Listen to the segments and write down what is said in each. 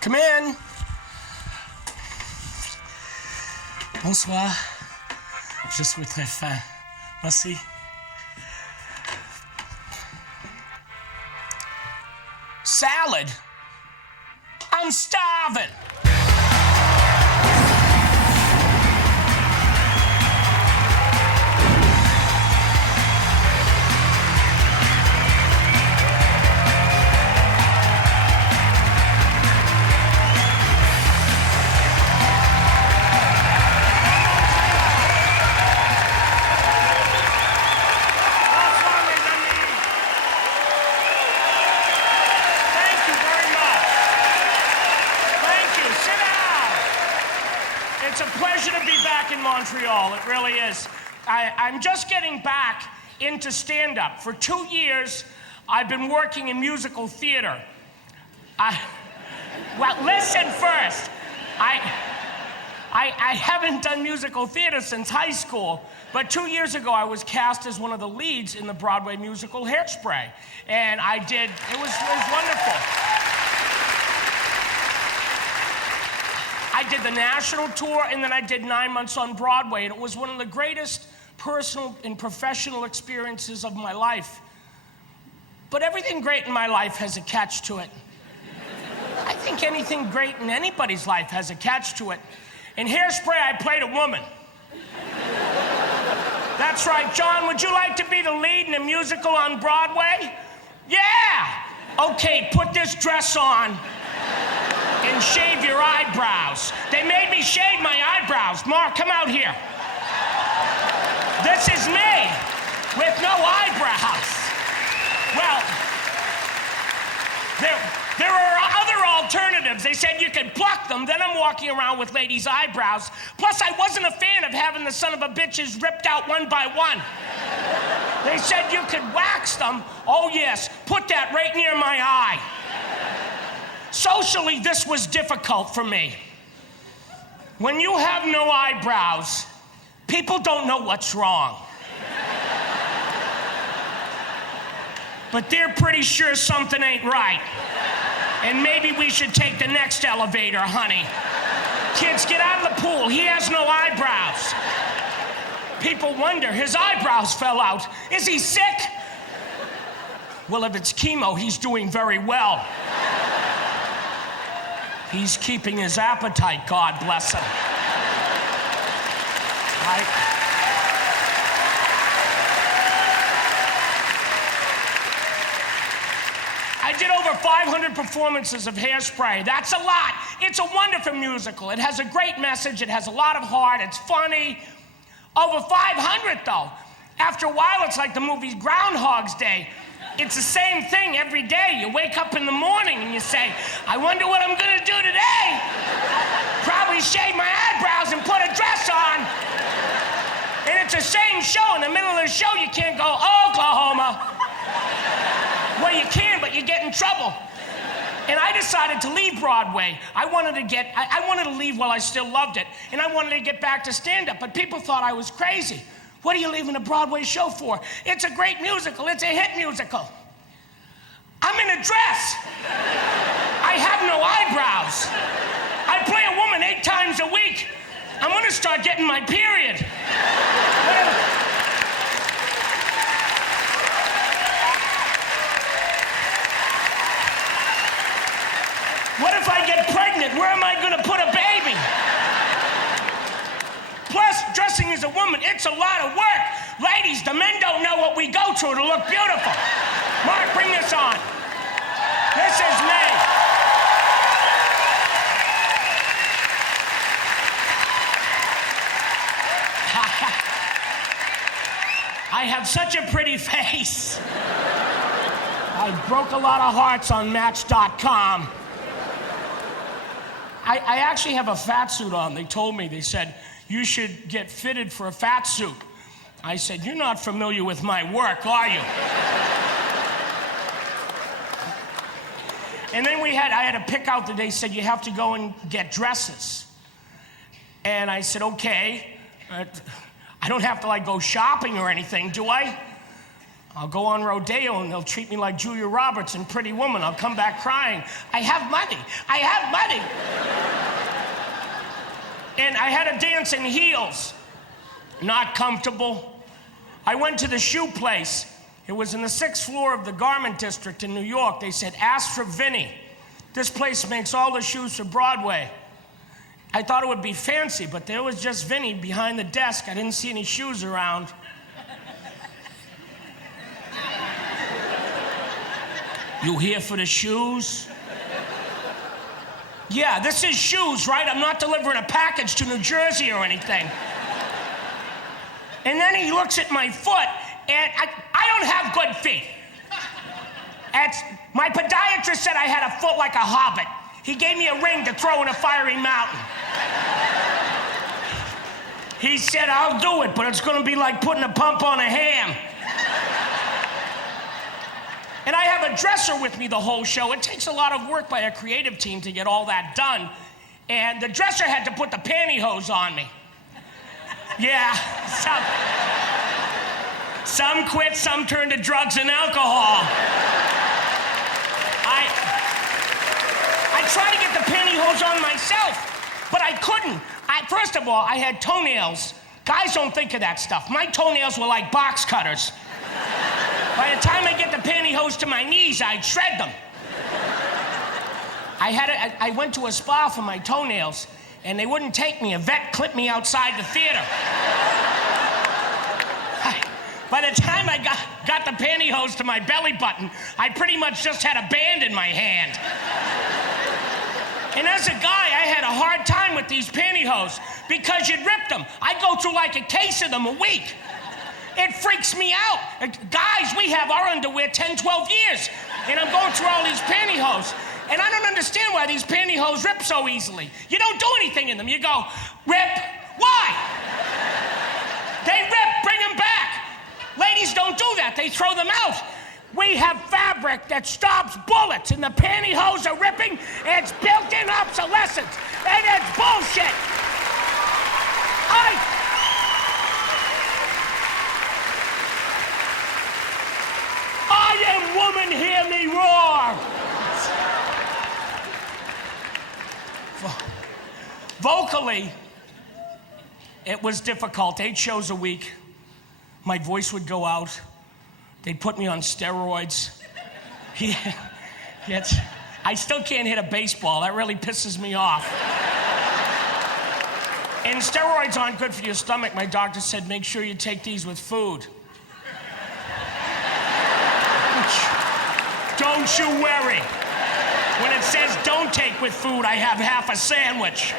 Come in. Bonsoir. Je suis très fin. Merci. Salad? I'm starving. It's a pleasure to be back in Montreal. It really is. I'm just getting back into stand-up. For 2 years, I've been working in musical theater. Well, listen first. I haven't done musical theater since high school, but 2 years ago, I was cast as one of the leads in the Broadway musical Hairspray. And it was wonderful. I did the national tour, and then I did 9 months on Broadway, and it was one of the greatest personal and professional experiences of my life. But everything great in my life has a catch to it. I think anything great in anybody's life has a catch to it. In Hairspray, I played a woman. That's right, John, would you like to be the lead in a musical on Broadway? Yeah! Okay, put this dress on and shave your eyebrows. They made me shave my eyebrows. Mark, come out here. This is me with no eyebrows. Well, there are other alternatives. They said you could pluck them, then I'm walking around with ladies' eyebrows. Plus, I wasn't a fan of having the son of a bitches ripped out one by one. They said you could wax them. Oh, yes, put that right near my eye. Socially, this was difficult for me. When you have no eyebrows, people don't know what's wrong. But they're pretty sure something ain't right. And maybe we should take the next elevator, honey. Kids, get out of the pool. He has no eyebrows. People wonder, his eyebrows fell out. Is he sick? Well, if it's chemo, he's doing very well. He's keeping his appetite, God bless him. I did over 500 performances of Hairspray. That's a lot. It's a wonderful musical. It has a great message. It has a lot of heart. It's funny. Over 500, though. After a while, it's like the movie Groundhog's Day. It's the same thing every day. You wake up in the morning and you say, I wonder what I'm gonna do today. Probably shave my eyebrows and put a dress on. And it's the same show. In the middle of the show, you can't go, Oklahoma. Well, you can, but you get in trouble. And I decided to leave Broadway. I wanted to leave while I still loved it. And I wanted to get back to stand-up, but people thought I was crazy. What are you leaving a Broadway show for? It's a great musical. It's a hit musical. I'm in a dress. I have no eyebrows. I play a woman 8 times a week. I'm gonna start getting my period. What if I get pregnant? Where am I gonna put a baby? Plus, dressing as a woman, it's a lot of work. Ladies, the men don't know what we go through to look beautiful. Mark, bring this on. This is me. I have such a pretty face. I broke a lot of hearts on Match.com. I actually have a fat suit on. They told me, they said, you should get fitted for a fat suit. I said, you're not familiar with my work, are you? And then I had to pick out the day, said you have to go and get dresses. And I said, okay. I don't have to go shopping or anything, do I? I'll go on rodeo and they'll treat me like Julia Roberts in Pretty Woman. I'll come back crying, I have money, I have money. And I had to dance in heels. Not comfortable. I went to the shoe place. It was in the 6th floor of the garment district in New York. They said, ask for Vinny. This place makes all the shoes for Broadway. I thought it would be fancy, but there was just Vinny behind the desk. I didn't see any shoes around. You here for the shoes? Yeah, this is shoes, right? I'm not delivering a package to New Jersey or anything. And then he looks at my foot, and I don't have good feet. My podiatrist said I had a foot like a hobbit. He gave me a ring to throw in a fiery mountain. He said, I'll do it, but it's gonna be like putting a pump on a ham. And I have a dresser with me the whole show. It takes a lot of work by a creative team to get all that done. And the dresser had to put the pantyhose on me. Yeah, some quit, some turned to drugs and alcohol. I tried to get the pantyhose on myself, but I couldn't. First of all, I had toenails. Guys don't think of that stuff. My toenails were like box cutters. By the time I get the pantyhose to my knees, I'd shred them. I went to a spa for my toenails, and they wouldn't take me. A vet clipped me outside the theater. By the time I got the pantyhose to my belly button, I pretty much just had a band in my hand. And as a guy, I had a hard time with these pantyhose because you'd rip them. I'd go through like a case of them a week. It freaks me out. Guys, we have our underwear 10, 12 years, and I'm going through all these pantyhose. And I don't understand why these pantyhose rip so easily. You don't do anything in them. You go, rip, why? They rip, bring them back. Ladies don't do that. They throw them out. We have fabric that stops bullets, and the pantyhose are ripping. It's built-in obsolescence, and it's bullshit. I am woman, hear me roar. Vocally, it was difficult. 8 shows a week. My voice would go out. They'd put me on steroids. I still can't hit a baseball. That really pisses me off. And steroids aren't good for your stomach. My doctor said, make sure you take these with food. Don't you worry. When it says don't take with food, I have half a sandwich.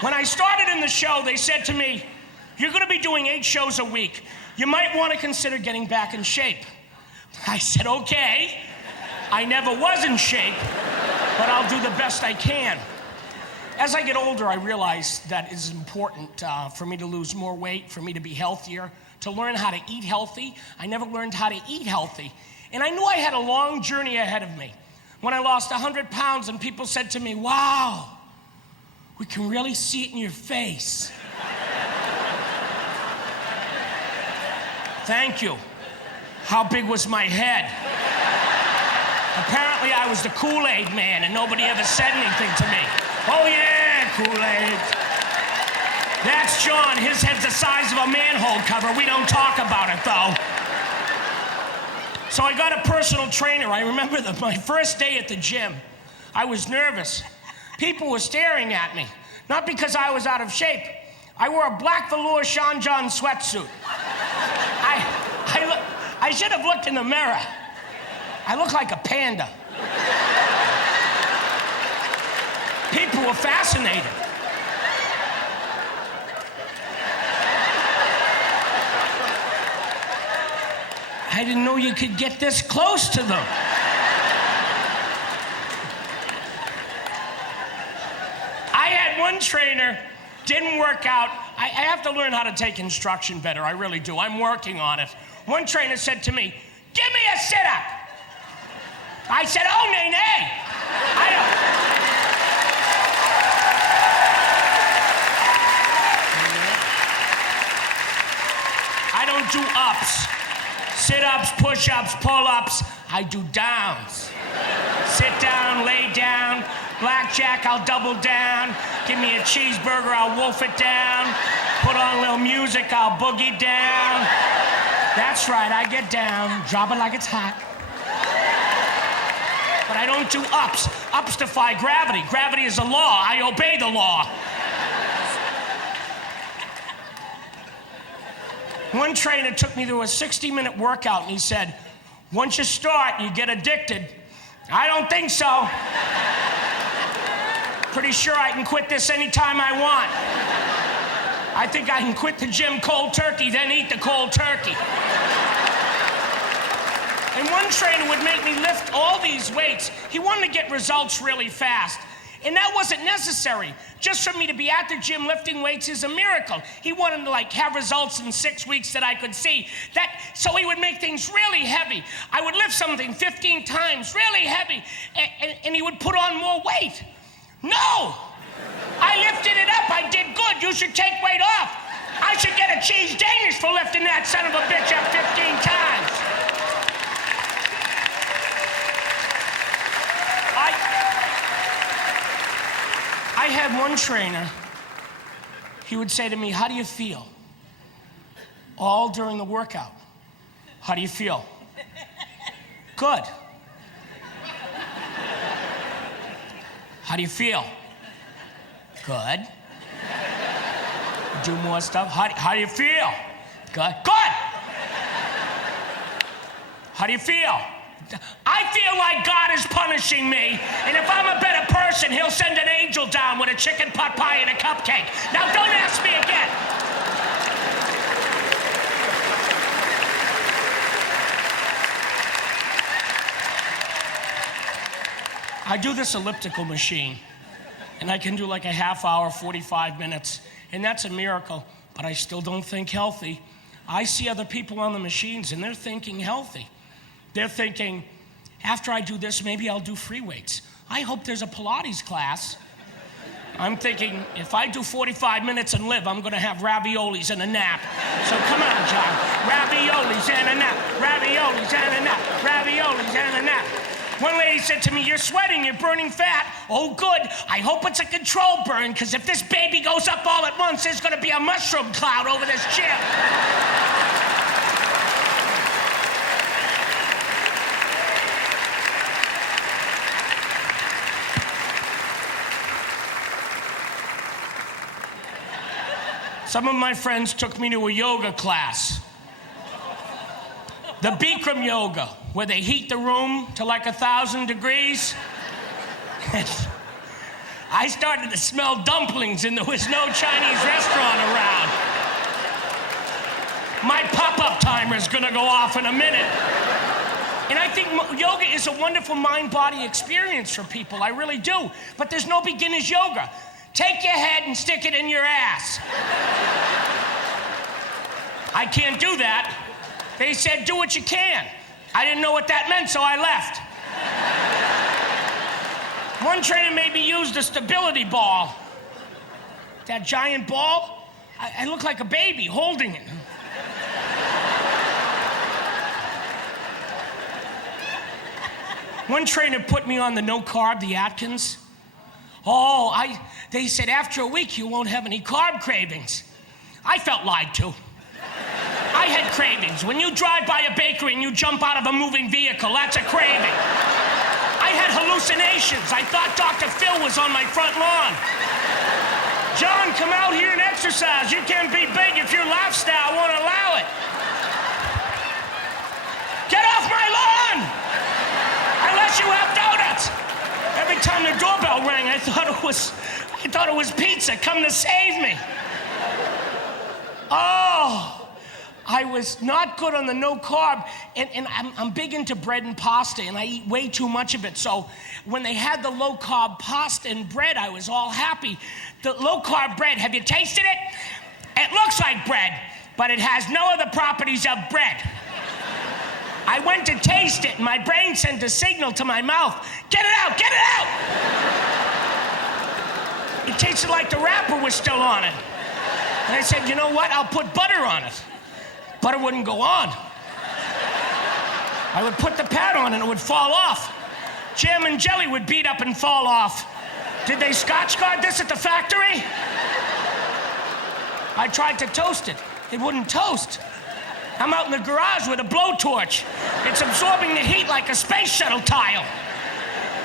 When I started in the show, they said to me, you're gonna be doing 8 shows a week. You might wanna consider getting back in shape. I said, okay. I never was in shape, but I'll do the best I can. As I get older, I realize that it's important for me to lose more weight, for me to be healthier, to learn how to eat healthy. I never learned how to eat healthy. And I knew I had a long journey ahead of me. When I lost 100 pounds and people said to me, wow, we can really see it in your face. Thank you. How big was my head? Apparently I was the Kool-Aid man and nobody ever said anything to me. Oh yeah, Kool-Aid. That's John. His head's the size of a manhole cover. We don't talk about it though. So I got a personal trainer. I remember my first day at the gym. I was nervous. People were staring at me. Not because I was out of shape. I wore a black velour Sean John sweatsuit. I should have looked in the mirror. I look like a panda. People were fascinated. I didn't know you could get this close to them. I had one trainer, didn't work out. I have to learn how to take instruction better. I really do. I'm working on it. One trainer said to me, give me a sit-up. I said, oh, nay, nay. I don't do ups. Sit-ups, push-ups, pull-ups. I do downs. Sit down, lay down. Blackjack, I'll double down. Give me a cheeseburger, I'll wolf it down. Put on a little music, I'll boogie down. That's right, I get down. Drop it like it's hot. But I don't do ups. Ups defy gravity. Gravity is a law. I obey the law. One trainer took me through a 60-minute workout and he said, once you start, you get addicted. I don't think so. Pretty sure I can quit this anytime I want. I think I can quit the gym cold turkey, then eat the cold turkey. And one trainer would make me lift all these weights. He wanted to get results really fast. And that wasn't necessary. Just for me to be at the gym lifting weights is a miracle. He wanted to have results in 6 weeks that I could see. So he would make things really heavy. I would lift something 15 times, really heavy, and he would put on more weight. No! I lifted it up. I did good. You should take weight off. I should get a cheese Danish for lifting that son of a bitch up 15 times. I had one trainer, he would say to me, how do you feel? All during the workout. How do you feel? Good. How do you feel? Good. Do more stuff. How do you feel? Good. Good. How do you feel? I feel like God is punishing me, and if I'm a better person, he'll send an angel down with a chicken pot pie and a cupcake. Now don't ask me again. I do this elliptical machine, and I can do like a half hour, 45 minutes, and that's a miracle, but I still don't think healthy. I see other people on the machines, and they're thinking healthy. They're thinking, after I do this, maybe I'll do free weights. I hope there's a Pilates class. I'm thinking, if I do 45 minutes and live, I'm gonna have raviolis and a nap. So come on, John. Raviolis and a nap. Raviolis and a nap. Raviolis and a nap. One lady said to me, you're sweating, you're burning fat. Oh, good. I hope it's a controlled burn, because if this baby goes up all at once, there's gonna be a mushroom cloud over this gym. Some of my friends took me to a yoga class. The Bikram yoga, where they heat the room to like 1,000 degrees. I started to smell dumplings and there was no Chinese restaurant around. My pop-up timer is gonna go off in a minute. And I think yoga is a wonderful mind-body experience for people, I really do. But there's no beginner's yoga. Take your head and stick it in your ass. I can't do that. They said, do what you can. I didn't know what that meant, so I left. One trainer made me use the stability ball. That giant ball, I look like a baby holding it. One trainer put me on the no-carb, the Atkins. They said after a week you won't have any carb cravings. I felt lied to. I had cravings. When you drive by a bakery and you jump out of a moving vehicle, that's a craving. I had hallucinations. I thought Dr. Phil was on my front lawn. John, come out here and exercise. You can't be big if your lifestyle won't allow it. Get off my lawn! Unless you have donuts. Every time the doorbell rang, I thought it was pizza come to save me. Oh, I was not good on the no carb, and I'm big into bread and pasta, and I eat way too much of it. So when they had the low carb pasta and bread, I was all happy. The low carb bread, have you tasted it? It looks like bread, but it has no other properties of bread. I went to taste it, and my brain sent a signal to my mouth. Get it out, get it out! It tasted like the wrapper was still on it. And I said, you know what? I'll put butter on it. but it wouldn't go on. I would put the pad on and it would fall off. Jam and jelly would beat up and fall off. Did they Scotch guard this at the factory? I tried to toast it. It wouldn't toast. I'm out in the garage with a blowtorch. It's absorbing the heat like a space shuttle tile.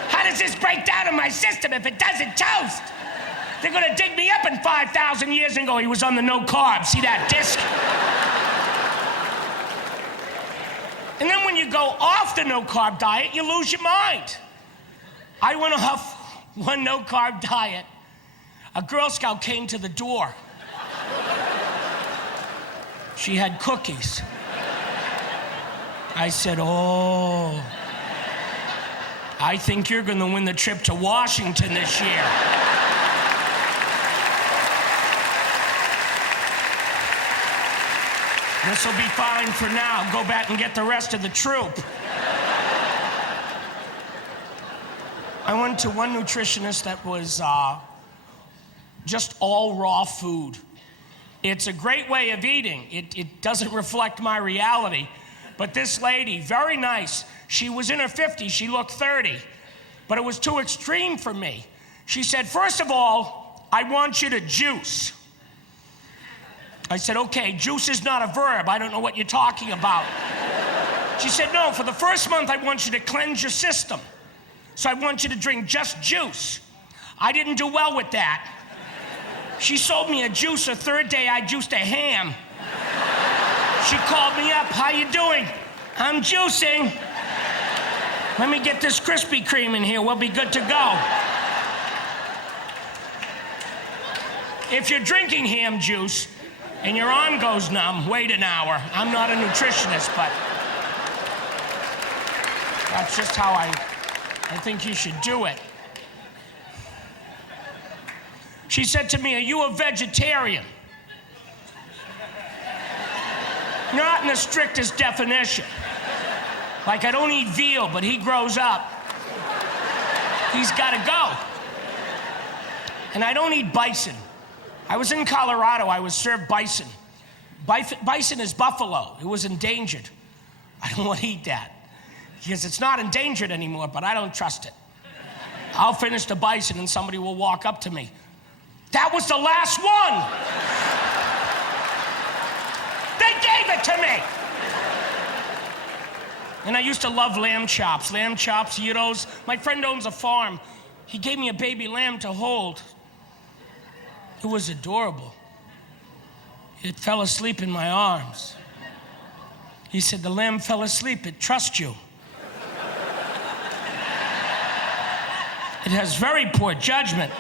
How does this break down in my system if it doesn't toast? They're gonna dig me up in 5,000 years and go, he was on the no carb. See that disc? And then when you go off the no carb diet, you lose your mind. I went off one no carb diet. A Girl Scout came to the door. She had cookies. I said, oh, I think you're gonna win the trip to Washington this year. This'll be fine for now. Go back and get the rest of the troop. I went to one nutritionist that was just all raw food. It's a great way of eating. It doesn't reflect my reality. But this lady, very nice. She was in her 50s. She looked 30. But it was too extreme for me. She said, first of all, I want you to juice. I said, okay, juice is not a verb. I don't know what you're talking about. She said, no, for the first month, I want you to cleanse your system. So I want you to drink just juice. I didn't do well with that. She sold me a juicer. Third day, I juiced a ham. She called me up. How you doing? I'm juicing. Let me get this Krispy Kreme in here. We'll be good to go. If you're drinking ham juice and your arm goes numb, wait an hour. I'm not a nutritionist, but that's just how I think you should do it. She said to me, are you a vegetarian? Not in the strictest definition. Like I don't eat veal, but he grows up. He's gotta go. And I don't eat bison. I was in Colorado, I was served bison. Bison is buffalo, it was endangered. I don't want to eat that. Because it's not endangered anymore, but I don't trust it. I'll finish the bison and somebody will walk up to me. That was the last one. They gave it to me. And I used to love lamb chops, gyros. My friend owns a farm. He gave me a baby lamb to hold. It was adorable. It fell asleep in my arms. He said, the lamb fell asleep, it trusts you. It has very poor judgment.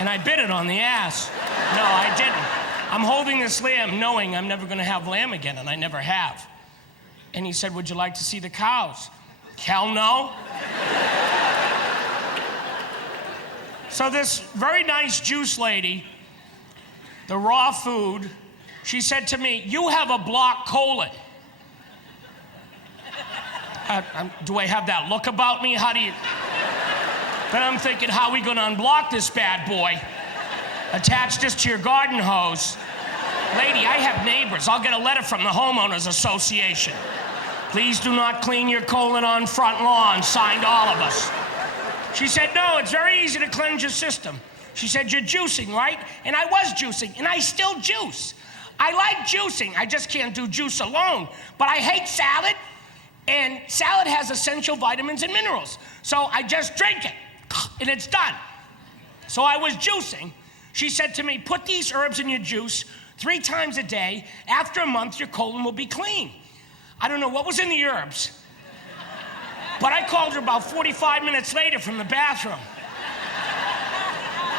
And I bit it on the ass. No, I didn't. I'm holding this lamb knowing I'm never gonna have lamb again, and I never have. And he said, would you like to see the cows? Hell no. So this very nice juice lady, the raw food, she said to me, you have a blocked colon. Do I have that look about me? How do you... Then I'm thinking, how are we gonna unblock this bad boy? Attach this to your garden hose. Lady, I have neighbors. I'll get a letter from the homeowners association. Please do not clean your colon on front lawn. Signed all of us. She said, no, it's very easy to cleanse your system. She said, you're juicing, right? And I was juicing, and I still juice. I like juicing. I just can't do juice alone. But I hate salad, and salad has essential vitamins and minerals. So I just drink it, and it's done. So I was juicing. She said to me, put these herbs in your juice 3 times a day. After a month, your colon will be clean. I don't know what was in the herbs, but I called her about 45 minutes later from the bathroom.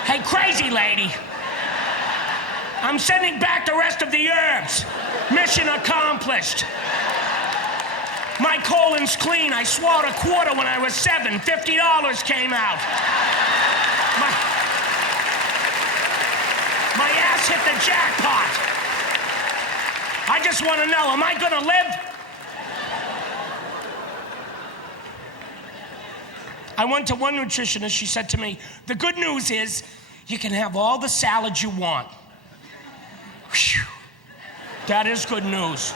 Hey, crazy lady, I'm sending back the rest of the herbs. Mission accomplished. My colon's clean. I swallowed a quarter when I was 7. $50 came out. My ass hit the jackpot. I just want to know, am I gonna live? I went to one nutritionist, she said to me, the good news is you can have all the salad you want. Whew. That is good news.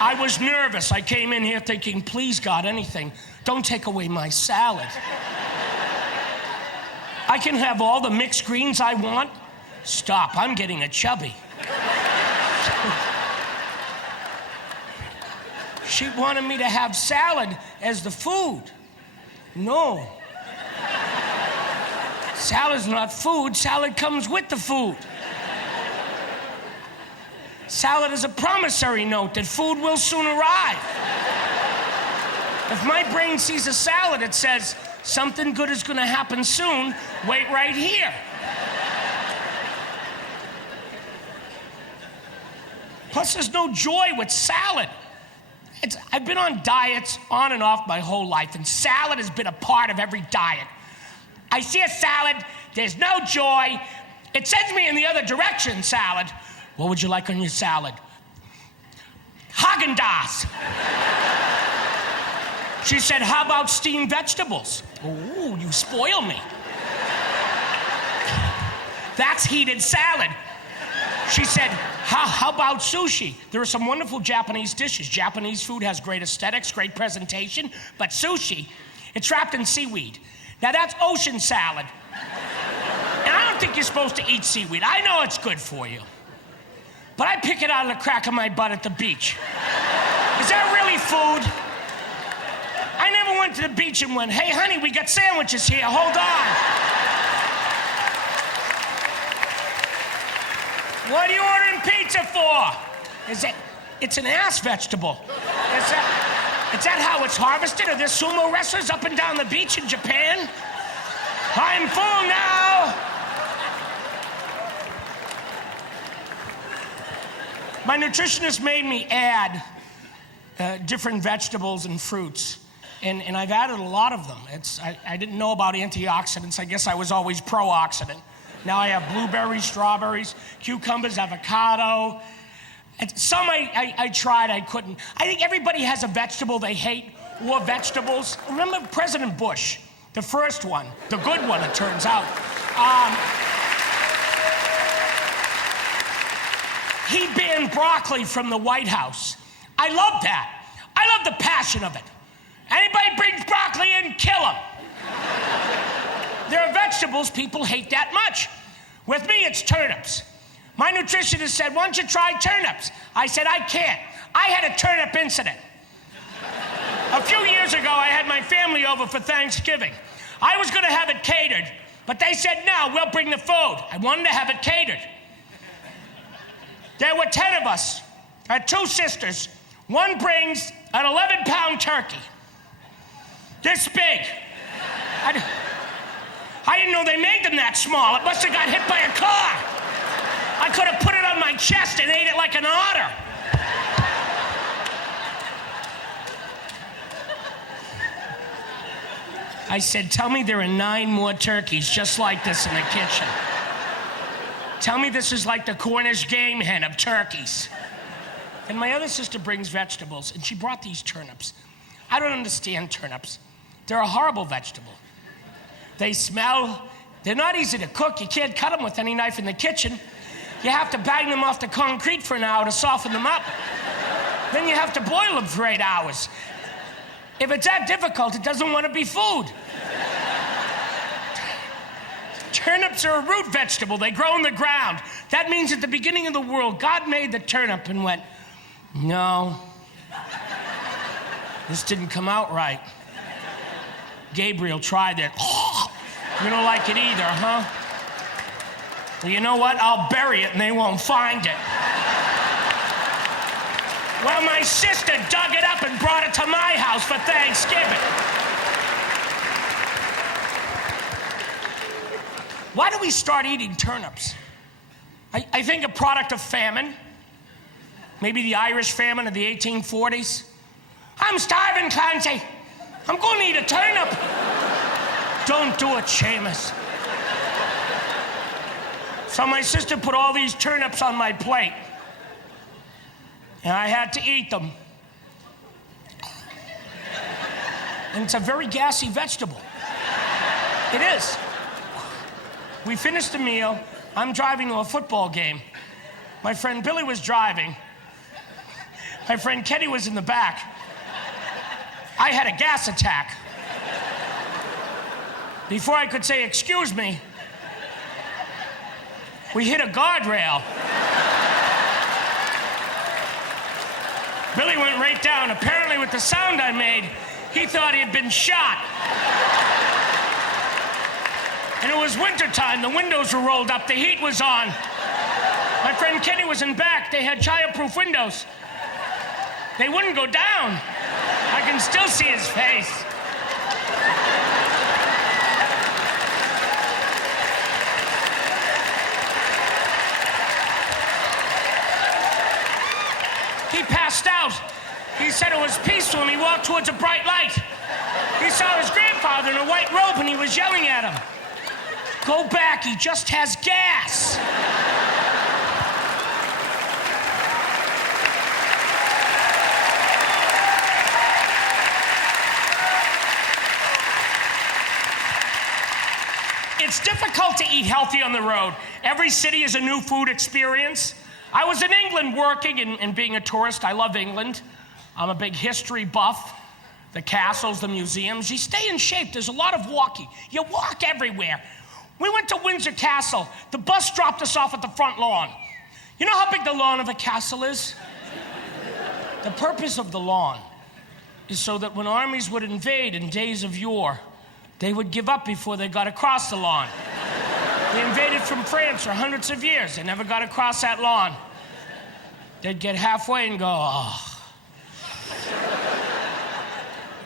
I was nervous. I came in here thinking, please, God, anything. Don't take away my salad. I can have all the mixed greens I want. Stop, I'm getting a chubby. She wanted me to have salad as the food. No. Salad's not food. Salad comes with the food. Salad is a promissory note that food will soon arrive. If my brain sees a salad, it says, something good is gonna happen soon. Wait right here. Plus, there's no joy with salad. I've been on diets on and off my whole life, and salad has been a part of every diet. I see a salad, there's no joy. It sends me in the other direction, salad. What would you like on your salad? Haagen-Dazs. She said, how about steamed vegetables? Ooh, you spoil me. That's heated salad. She said, how about sushi? There are some wonderful Japanese dishes. Japanese food has great aesthetics, great presentation, but sushi, it's wrapped in seaweed. Now that's ocean salad. And I don't think you're supposed to eat seaweed. I know it's good for you. But I pick it out of the crack of my butt at the beach. Is that really food? I never went to the beach and went, hey honey, we got sandwiches here, hold on. What are you ordering pizza for? It's an ass vegetable. Is that how it's harvested? Are there sumo wrestlers up and down the beach in Japan? I'm full now. My nutritionist made me add different vegetables and fruits, and I've added a lot of them. I didn't know about antioxidants. I guess I was always pro-oxidant. Now I have blueberries, strawberries, cucumbers, avocado. And some I tried, I couldn't. I think everybody has a vegetable they hate, or vegetables. Remember President Bush, the first one, the good one, it turns out. He banned broccoli from the White House. I love that. I love the passion of it. Anybody brings broccoli in, kill them. There are vegetables people hate that much. With me, it's turnips. My nutritionist said, why don't you try turnips? I said, I can't. I had a turnip incident. A few years ago, I had my family over for Thanksgiving. I was gonna have it catered, but they said, no, we'll bring the food. I wanted to have it catered. There were 10 of us. I had 2 sisters. One brings an 11-pound turkey. This big. I didn't know they made them that small. It must have got hit by a car. I could have put it on my chest and ate it like an otter. I said, tell me there are 9 more turkeys just like this in the kitchen. Tell me this is like the Cornish game hen of turkeys. And my other sister brings vegetables, and she brought these turnips. I don't understand turnips. They're a horrible vegetable. They smell. They're not easy to cook. You can't cut them with any knife in the kitchen. You have to bang them off the concrete for an hour to soften them up. Then you have to boil them for 8 hours. If it's that difficult, it doesn't want to be food. Turnips are a root vegetable. They grow in the ground. That means at the beginning of the world, God made the turnip and went, no, this didn't come out right. Gabriel tried it. You don't like it either, huh? Well, you know what? I'll bury it and they won't find it. Well, my sister dug it up and brought it to my house for Thanksgiving. Why do we start eating turnips? I think a product of famine. Maybe the Irish famine of the 1840s. I'm starving, Clancy. I'm going to eat a turnip. Don't do it, Seamus. So my sister put all these turnips on my plate. And I had to eat them. And it's a very gassy vegetable. It is. We finished the meal. I'm driving to a football game. My friend Billy was driving. My friend Kenny was in the back. I had a gas attack. Before I could say, excuse me, we hit a guardrail. Billy went right down. Apparently with the sound I made, he thought he had been shot. And it was wintertime. The windows were rolled up. The heat was on. My friend Kenny was in back. They had child-proof windows. They wouldn't go down. I can still see his face. He passed out. He said it was peaceful, and he walked towards a bright light. He saw his grandfather in a white robe, and he was yelling at him. Go back, he just has gas. It's difficult to eat healthy on the road. Every city is a new food experience. I was in England working and being a tourist. I love England. I'm a big history buff. The castles, the museums. You stay in shape. There's a lot of walking. You walk everywhere. We went to Windsor Castle. The bus dropped us off at the front lawn. You know how big the lawn of a castle is? The purpose of the lawn is so that when armies would invade in days of yore, they would give up before they got across the lawn. They invaded from France for hundreds of years. They never got across that lawn. They'd get halfway and go, oh,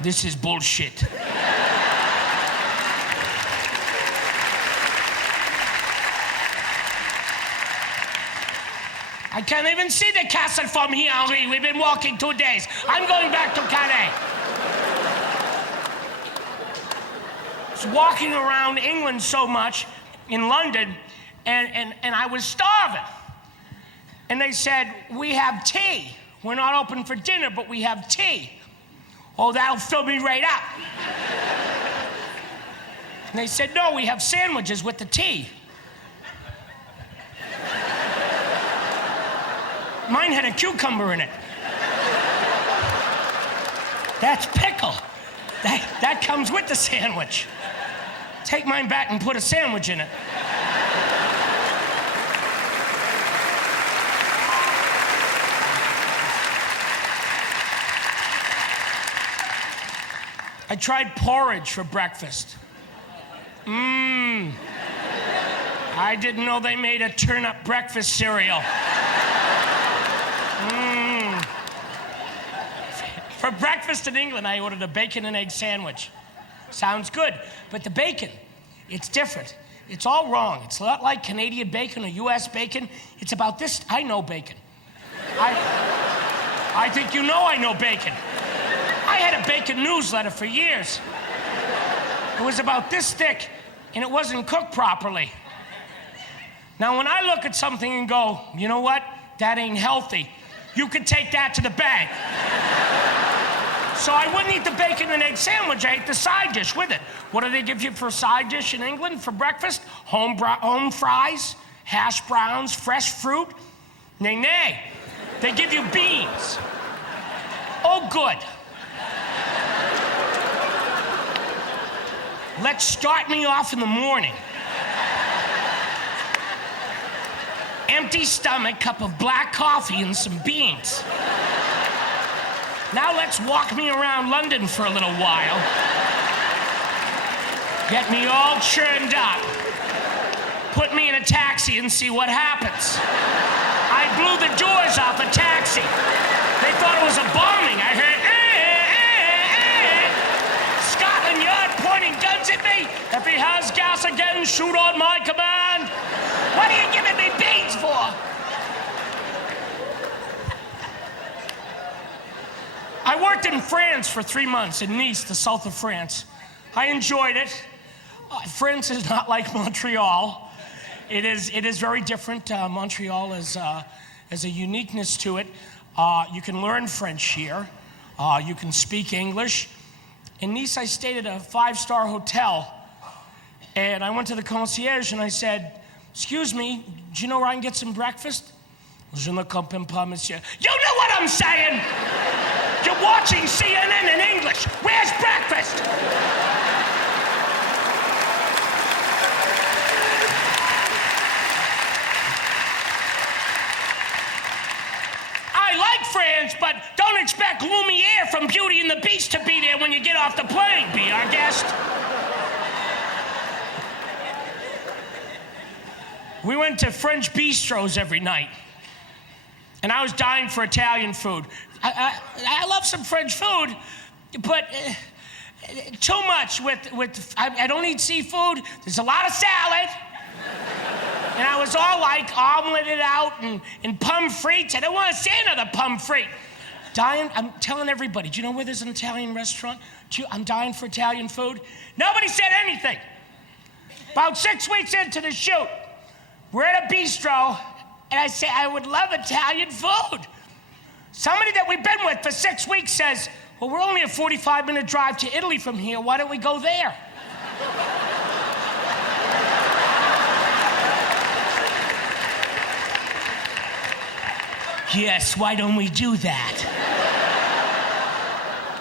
this is bullshit. I can't even see the castle from here, Henri. We've been walking 2 days. I'm going back to Calais. I was walking around England so much, in London, and I was starving. And they said, we have tea. We're not open for dinner, but we have tea. Oh, that'll fill me right up. And they said, no, we have sandwiches with the tea. Mine had a cucumber in it. That's pickle. That comes with the sandwich. Take mine back and put a sandwich in it. I tried porridge for breakfast. I didn't know they made a turn-up breakfast cereal. For breakfast in England, I ordered a bacon and egg sandwich. Sounds good, but the bacon, it's different. It's all wrong. It's not like Canadian bacon or US bacon. It's about this. I know bacon. I think you know I know bacon. I had a bacon newsletter for years. It was about this thick, and it wasn't cooked properly. Now, when I look at something and go, you know what? That ain't healthy. You could take that to the bank. So I wouldn't eat the bacon and egg sandwich. I ate the side dish with it. What do they give you for a side dish in England for breakfast? Home fries, hash browns, fresh fruit. Nay. They give you beans. Oh, good. Let's start me off in the morning. Empty stomach, cup of black coffee and some beans. Now let's walk me around London for a little while. Get me all churned up. Put me in a taxi and see what happens. I blew the doors off a taxi. They thought it was a bombing. I heard, Scotland Yard pointing guns at me. If he has gas again, shoot on my command. What are you giving me beans for? I worked in France for 3 months, in Nice, the south of France. I enjoyed it. France is not like Montreal. It is very different. Montreal has a uniqueness to it. You can learn French here. You can speak English. In Nice, I stayed at a 5-star hotel, and I went to the concierge and I said, excuse me, do you know where I can get some breakfast? Je ne comprends pas, monsieur. You know what I'm saying? You're watching CNN in English. Where's breakfast? I like France, but don't expect Lumiere from Beauty and the Beast to be there when you get off the plane. Be our guest. We went to French bistros every night, and I was dying for Italian food. I love some French food, but too much with I don't eat seafood. There's a lot of salad, and I was all like omeleted out and pomme frites. I don't want to say another pomme frite. Dying. I'm telling everybody. Do you know where there's an Italian restaurant? I'm dying for Italian food. Nobody said anything. About 6 weeks into the shoot, we're at a bistro, and I say, I would love Italian food. Somebody that we've been with for 6 weeks says, well, we're only a 45-minute drive to Italy from here. Why don't we go there? Yes, why don't we do that?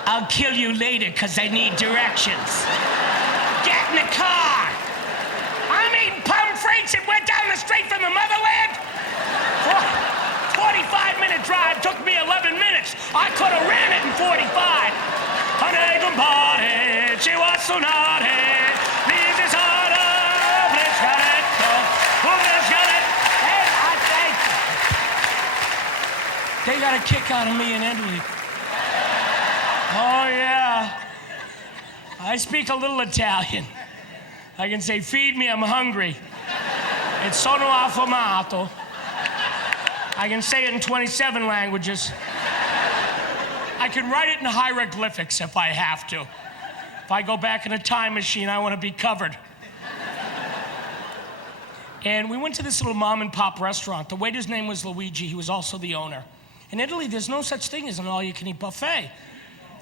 I'll kill you later because I need directions. Get in the car. I'm eating pomme frites and we're down the street from the motherland. 45-minute drive took me 11 minutes. I could have ran it in 45. They got a kick out of me in Italy. Oh, yeah. I speak a little Italian. I can say, feed me, I'm hungry. It's sono affamato. I can say it in 27 languages. I can write it in hieroglyphics if I have to. If I go back in a time machine, I want to be covered. And we went to this little mom and pop restaurant. The waiter's name was Luigi. He was also the owner. In Italy, there's no such thing as an all-you-can-eat buffet.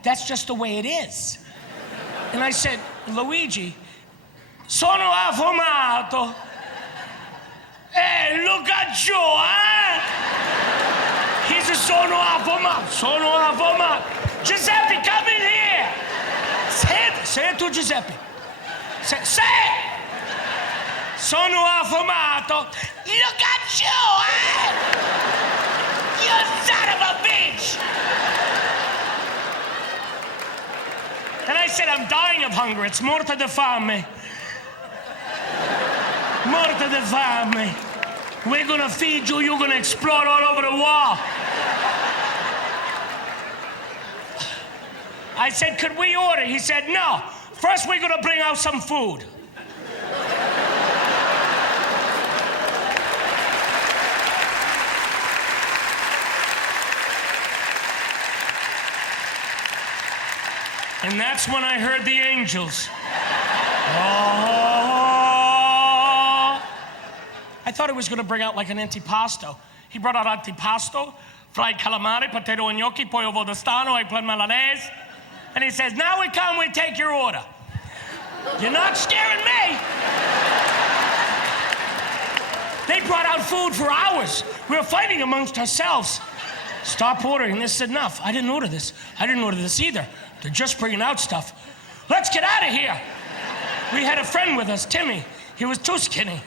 That's just the way it is. And I said, Luigi, sono affamato. Hey, look at you, eh? He says, sono affamato, sono affamato. Giuseppe, come in here. Say it to Giuseppe. Say it. Sono affamato. Look at you, eh? You son of a bitch! And I said, I'm dying of hunger. It's morta di fame. Morta di fame. We're gonna feed you. You're gonna explode all over the wall. I said, could we order? He said, no. First, we're gonna bring out some food. And that's when I heard the angels. Oh. I thought he was going to bring out like an antipasto. He brought out antipasto, fried calamari, potato and gnocchi, pollo vodostano, eggplant milanese. And he says, now we come, we take your order. You're not scaring me. They brought out food for hours. We were fighting amongst ourselves. Stop ordering, this is enough. I didn't order this. I didn't order this either. They're just bringing out stuff. Let's get out of here. We had a friend with us, Timmy. He was too skinny.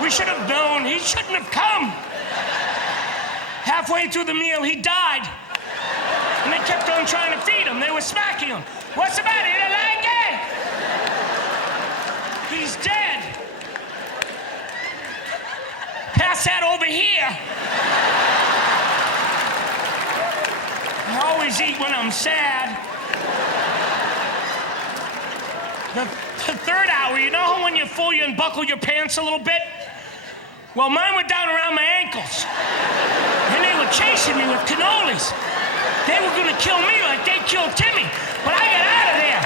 We should have known. He shouldn't have come. Halfway through the meal, he died. And they kept on trying to feed him. They were smacking him. What's the matter? You don't like it? He's dead. Pass that over here. I always eat when I'm sad. The third hour, you know how when you're full you unbuckle your pants a little bit? Well, mine were down around my ankles. And they were chasing me with cannolis. They were gonna kill me like they killed Timmy. But I got out of there.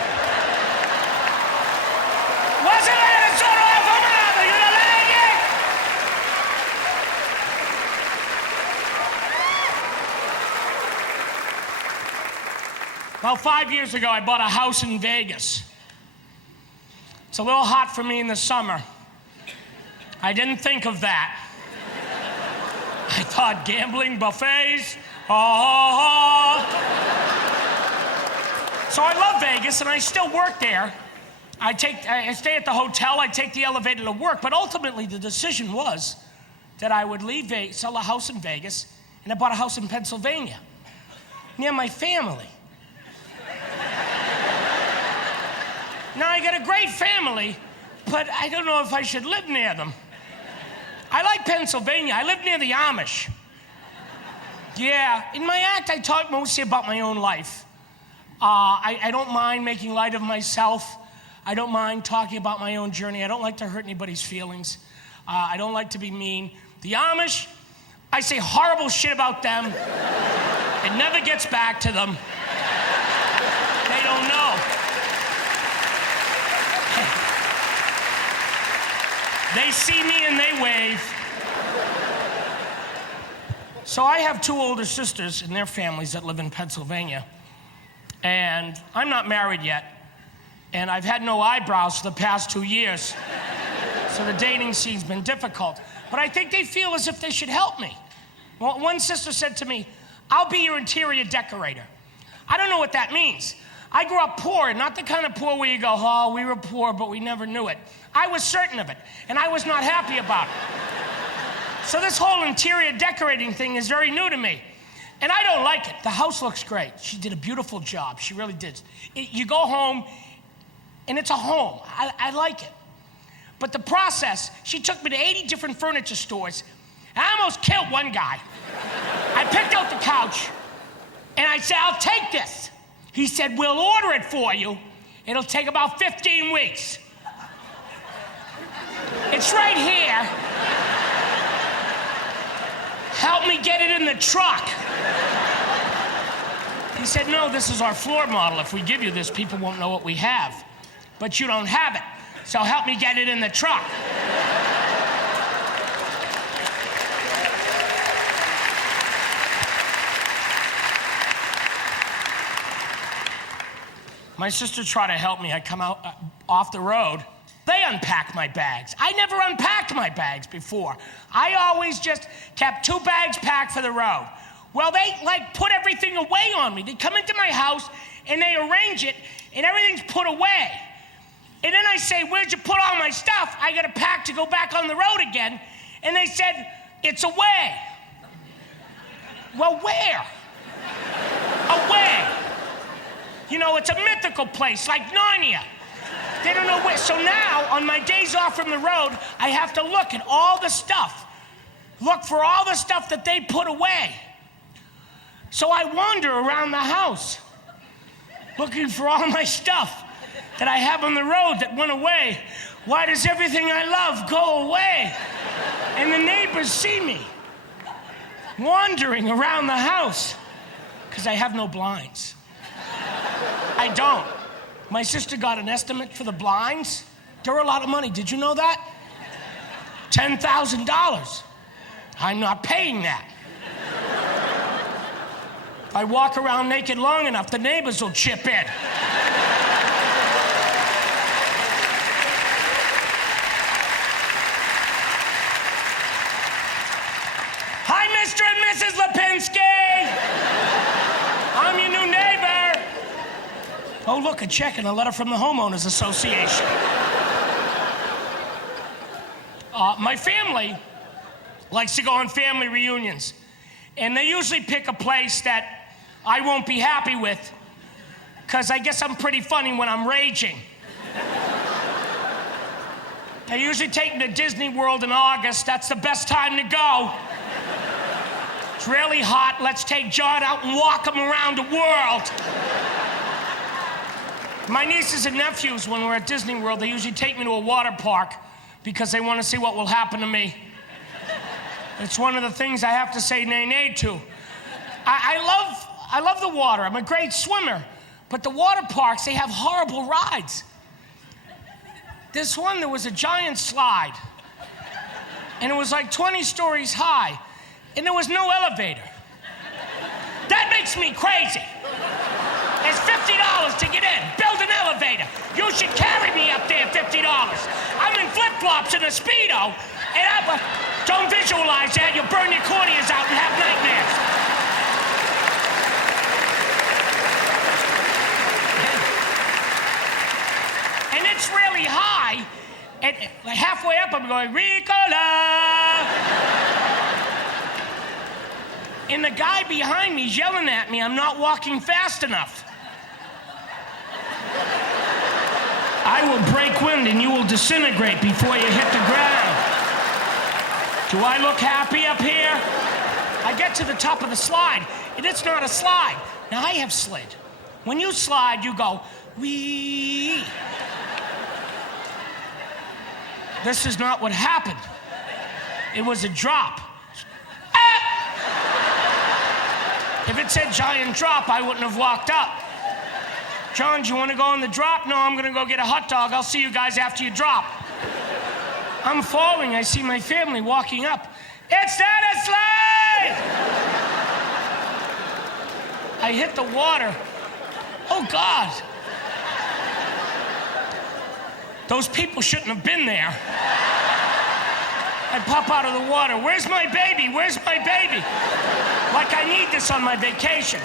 What's the matter? Sono affamato. You don't like it? About 5 years ago, I bought a house in Vegas. It's a little hot for me in the summer. I didn't think of that. I thought gambling, buffets, oh. So I love Vegas, and I still work there. I stay at the hotel, I take the elevator to work, but ultimately the decision was that I would leave Vegas, sell a house in Vegas, and I bought a house in Pennsylvania, near my family. Now, I got a great family, but I don't know if I should live near them. I like Pennsylvania. I live near the Amish. Yeah, in my act, I talk mostly about my own life. I don't mind making light of myself. I don't mind talking about my own journey. I don't like to hurt anybody's feelings. I don't like to be mean. The Amish, I say horrible shit about them. It never gets back to them. They don't know. They see me and they wave. So I have two older sisters and their families that live in Pennsylvania. And I'm not married yet. And I've had no eyebrows for the past 2 years. So the dating scene's been difficult. But I think they feel as if they should help me. Well, one sister said to me, "I'll be your interior decorator." I don't know what that means. I grew up poor, not the kind of poor where you go, "Oh, we were poor, but we never knew it." I was certain of it, and I was not happy about it. So this whole interior decorating thing is very new to me. And I don't like it. The house looks great. She did a beautiful job. She really did. You go home, and it's a home. I like it. But the process, she took me to 80 different furniture stores, and I almost killed one guy. I picked out the couch, and I said, "I'll take this." He said, "We'll order it for you. It'll take about 15 weeks. It's right here. Help me get it in the truck." He said, "No, this is our floor model. If we give you this, people won't know what we have. But you don't have it, so help me get it in the truck." My sister tried to help me. I come out off the road. They unpack my bags. I never unpacked my bags before. I always just kept 2 bags packed for the road. Well, they put everything away on me. They come into my house and they arrange it and everything's put away. And then I say, "Where'd you put all my stuff? I got to pack to go back on the road again." And they said, "It's away." Well, where? Away. You know, it's a mythical place like Narnia. They don't know where. So now, on my days off from the road, I have to look at all the stuff. Look for all the stuff that they put away. So I wander around the house, looking for all my stuff that I have on the road that went away. Why does everything I love go away? And the neighbors see me wandering around the house because I have no blinds. I don't. My sister got an estimate for the blinds. They're a lot of money. Did you know that? $10,000. I'm not paying that. If I walk around naked long enough, the neighbors will chip in. Hi, Mr. and Mrs. Lipinski. I'm your new neighbor. Oh, look, a check and a letter from the Homeowners Association. My family likes to go on family reunions, and they usually pick a place that I won't be happy with, because I guess I'm pretty funny when I'm raging. They usually take me to Disney World in August. That's the best time to go. It's really hot. Let's take John out and walk him around the world. My nieces and nephews, when we're at Disney World, they usually take me to a water park because they want to see what will happen to me. It's one of the things I have to say nay to. I love the water. I'm a great swimmer. But the water parks, they have horrible rides. This one, there was a giant slide. And it was like 20 stories high. And there was no elevator. That makes me crazy. It's $50 to get in. Build an elevator. You should carry me up there, $50. I'm in flip-flops and a Speedo, and Don't visualize that. You'll burn your corneas out and have nightmares. And it's really high. And halfway up, I'm going, Ricola. And the guy behind me is yelling at me, I'm not walking fast enough. I will break wind and you will disintegrate before you hit the ground. Do I look happy up here? I get to the top of the slide, and it's not a slide. Now, I have slid. When you slide, you go, wee. This is not what happened. It was a drop. If it said giant drop, I wouldn't have walked up. John, do you want to go on the drop? No, I'm going to go get a hot dog. I'll see you guys after you drop. I'm falling. I see my family walking up. It's not a slide! I hit the water. Oh, God. Those people shouldn't have been there. I pop out of the water. Where's my baby? Where's my baby? Like I need this on my vacation.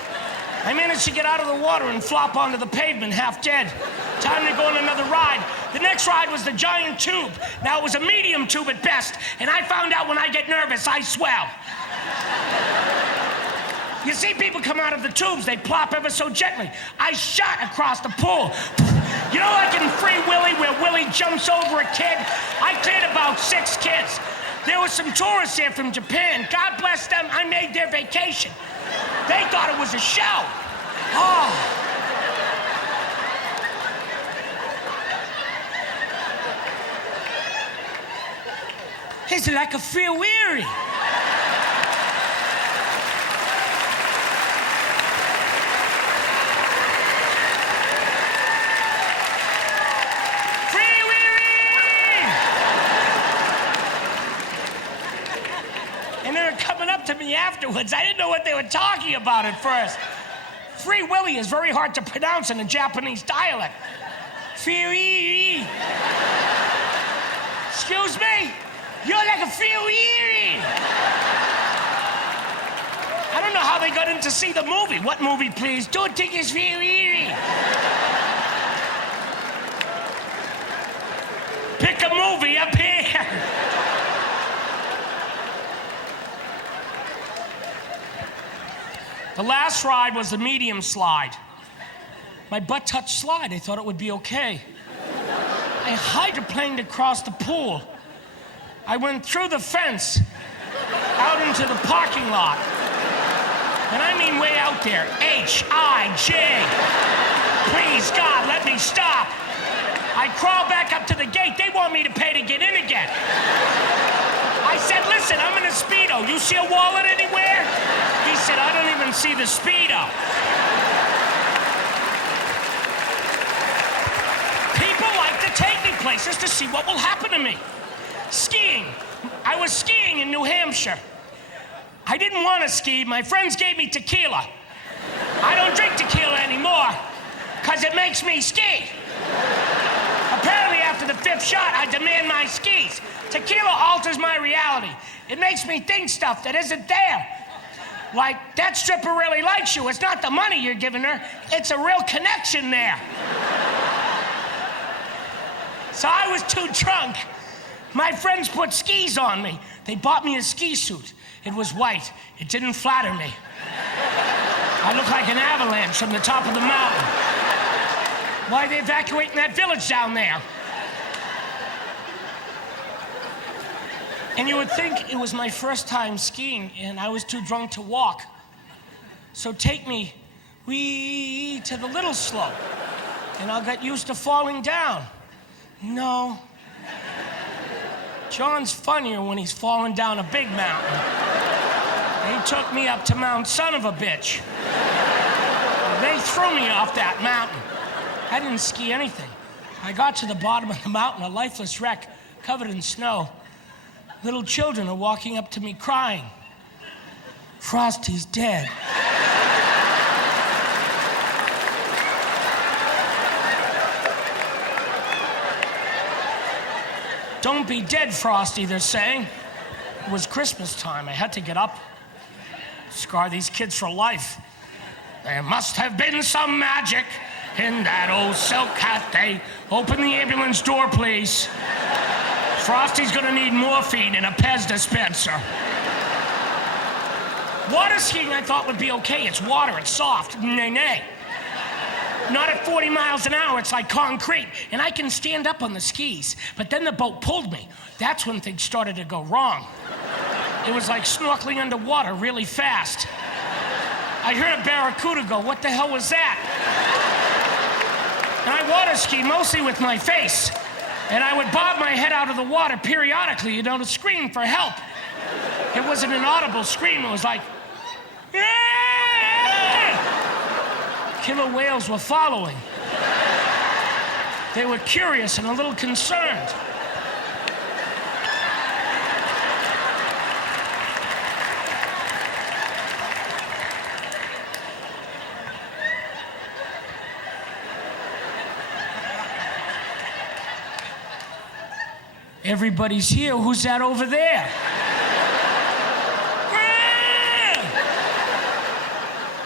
I managed to get out of the water and flop onto the pavement, half dead. Time to go on another ride. The next ride was the giant tube. Now, it was a medium tube at best, and I found out when I get nervous, I swell. You see people come out of the tubes, they plop ever so gently. I shot across the pool. You know, like in Free Willy, where Willie jumps over a kid? I cleared about 6 kids. There were some tourists here from Japan. God bless them, I made their vacation. They thought it was a show. Oh. It's like I feel weary. To me afterwards. I didn't know what they were talking about at first. Free Willy is very hard to pronounce in a Japanese dialect. Free. Excuse me? You're like a free. I don't know how they got in to see the movie. What movie, please? 2 tickets free. Pick a movie up here. The last ride was the medium slide. My butt touched slide. I thought it would be okay. I hydroplaned across the pool. I went through the fence, out into the parking lot. And I mean way out there. H-I-J. Please, God, let me stop. I crawl back up to the gate. They want me to pay to get in again. I said, listen, I'm in a Speedo. You see a wallet anywhere? He said, I don't even see the Speedo. People like to take me places to see what will happen to me. Skiing. I was skiing in New Hampshire. I didn't want to ski. My friends gave me tequila. I don't drink tequila anymore because it makes me ski. Apparently, after the 5th shot, I demand my skis. Tequila alters my reality. It makes me think stuff that isn't there. Like, that stripper really likes you. It's not the money you're giving her. It's a real connection there. So I was too drunk. My friends put skis on me. They bought me a ski suit. It was white. It didn't flatter me. I looked like an avalanche from the top of the mountain. Why are they evacuating that village down there? And you would think it was my first time skiing, and I was too drunk to walk. So take me wee to the little slope, and I'll get used to falling down. No. John's funnier when he's falling down a big mountain. They took me up to Mount Son of a Bitch. They threw me off that mountain. I didn't ski anything. I got to the bottom of the mountain, a lifeless wreck, covered in snow. Little children are walking up to me crying. Frosty's dead. Don't be dead, Frosty, they're saying. It was Christmas time. I had to get up, scar these kids for life. There must have been some magic in that old silk hat day. Open the ambulance door, please. Frosty's gonna need morphine and a Pez dispenser. Water skiing I thought would be okay. It's water, it's soft, nay. Not at 40 miles an hour, it's like concrete. And I can stand up on the skis. But then the boat pulled me. That's when things started to go wrong. It was like snorkeling underwater really fast. I heard a barracuda go, what the hell was that? And I water skied mostly with my face. And I would bob my head out of the water periodically, you know, to scream for help. It wasn't an audible scream, it was like, "Aah!" Killer whales were following. They were curious and a little concerned. Everybody's here. Who's that over there?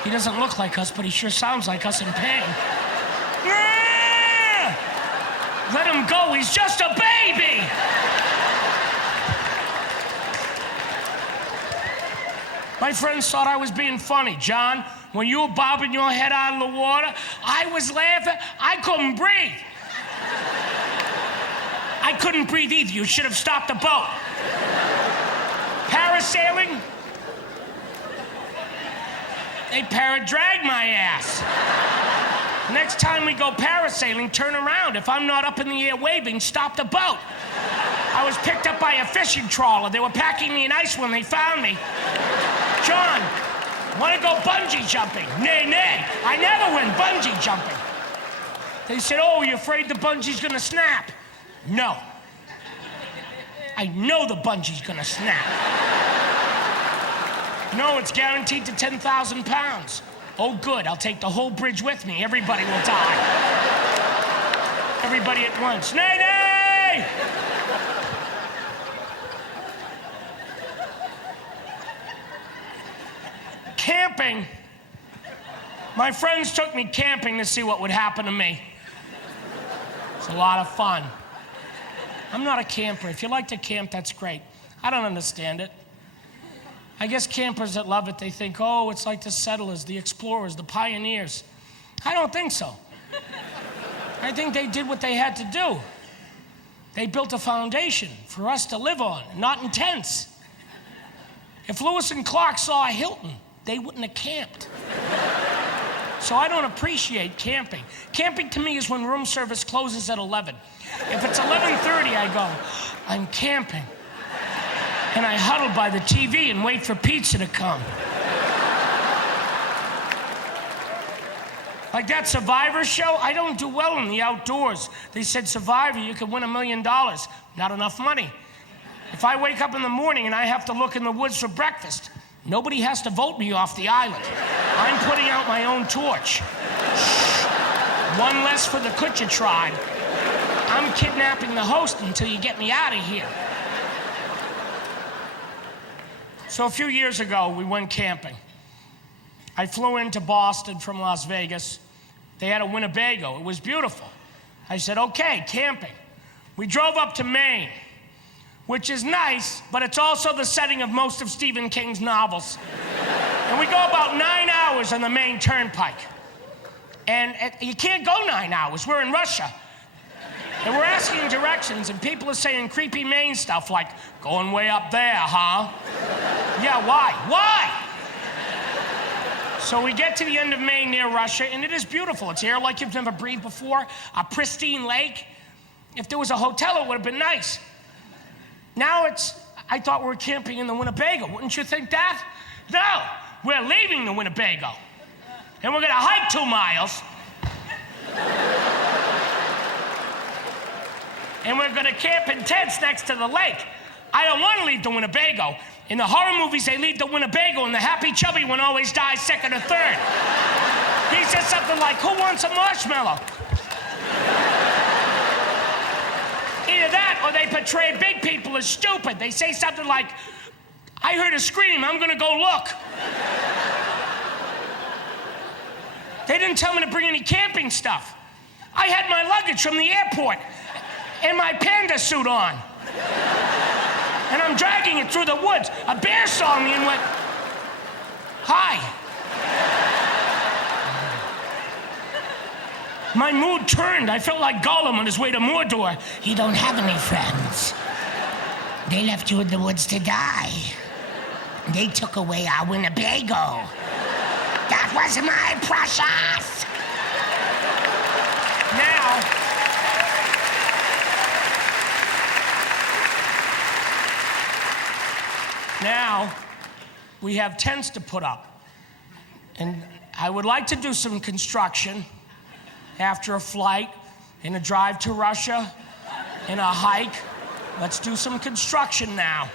He doesn't look like us, but he sure sounds like us in pain. Let him go. He's just a baby. My friends thought I was being funny. John, when you were bobbing your head out of the water, I was laughing. I couldn't breathe. I couldn't breathe either. You should have stopped the boat. Parasailing? They para-dragged my ass. Next time we go parasailing, turn around. If I'm not up in the air waving, stop the boat. I was picked up by a fishing trawler. They were packing me in ice when they found me. John, want to go bungee jumping? Nay. I never went bungee jumping. They said, oh, you afraid the bungee's gonna snap? No. I know the bungee's gonna snap. No, it's guaranteed to 10,000 pounds. Oh, good, I'll take the whole bridge with me. Everybody will die. Everybody at once. Nay! Camping. My friends took me camping to see what would happen to me. It's a lot of fun. I'm not a camper. If you like to camp, that's great. I don't understand it. I guess campers that love it, they think, oh, it's like the settlers, the explorers, the pioneers. I don't think so. I think they did what they had to do. They built a foundation for us to live on, not in tents. If Lewis and Clark saw a Hilton, they wouldn't have camped. So I don't appreciate camping. Camping to me is when room service closes at 11. If it's 11:30, I go, I'm camping. And I huddle by the TV and wait for pizza to come. Like that Survivor show, I don't do well in the outdoors. They said, Survivor, you could win $1 million. Not enough money. If I wake up in the morning and I have to look in the woods for breakfast, nobody has to vote me off the island. I'm putting out my own torch. One less for the Kutcha tribe. I'm kidnapping the host until you get me out of here. So a few years ago, we went camping. I flew into Boston from Las Vegas. They had a Winnebago. It was beautiful. I said, okay, camping. We drove up to Maine, which is nice, but it's also the setting of most of Stephen King's novels. And we go about 9 hours on the Maine Turnpike. And you can't go 9 hours. We're in Russia. And we're asking directions, and people are saying creepy Maine stuff like, going way up there, huh? Yeah, why? Why? So we get to the end of Maine near Russia, and it is beautiful. It's air like you've never breathed before, a pristine lake. If there was a hotel, it would have been nice. Now I thought we were camping in the Winnebago. Wouldn't you think that? No, we're leaving the Winnebago. And we're gonna hike 2 miles. And we're gonna camp in tents next to the lake. I don't wanna leave the Winnebago. In the horror movies, they leave the Winnebago and the happy chubby one always dies second or third. He says something like, who wants a marshmallow? Either that or they portray big people as stupid. They say something like, I heard a scream. I'm gonna go look. They didn't tell me to bring any camping stuff. I had my luggage from the airport and my panda suit on. And I'm dragging it through the woods. A bear saw me and went, "Hi." My mood turned. I felt like Gollum on his way to Mordor. "You don't have any friends. They left you in the woods to die. They took away our Winnebago. That was my precious." Now, we have tents to put up. And I would like to do some construction after a flight, and a drive to Russia, and a hike. Let's do some construction now.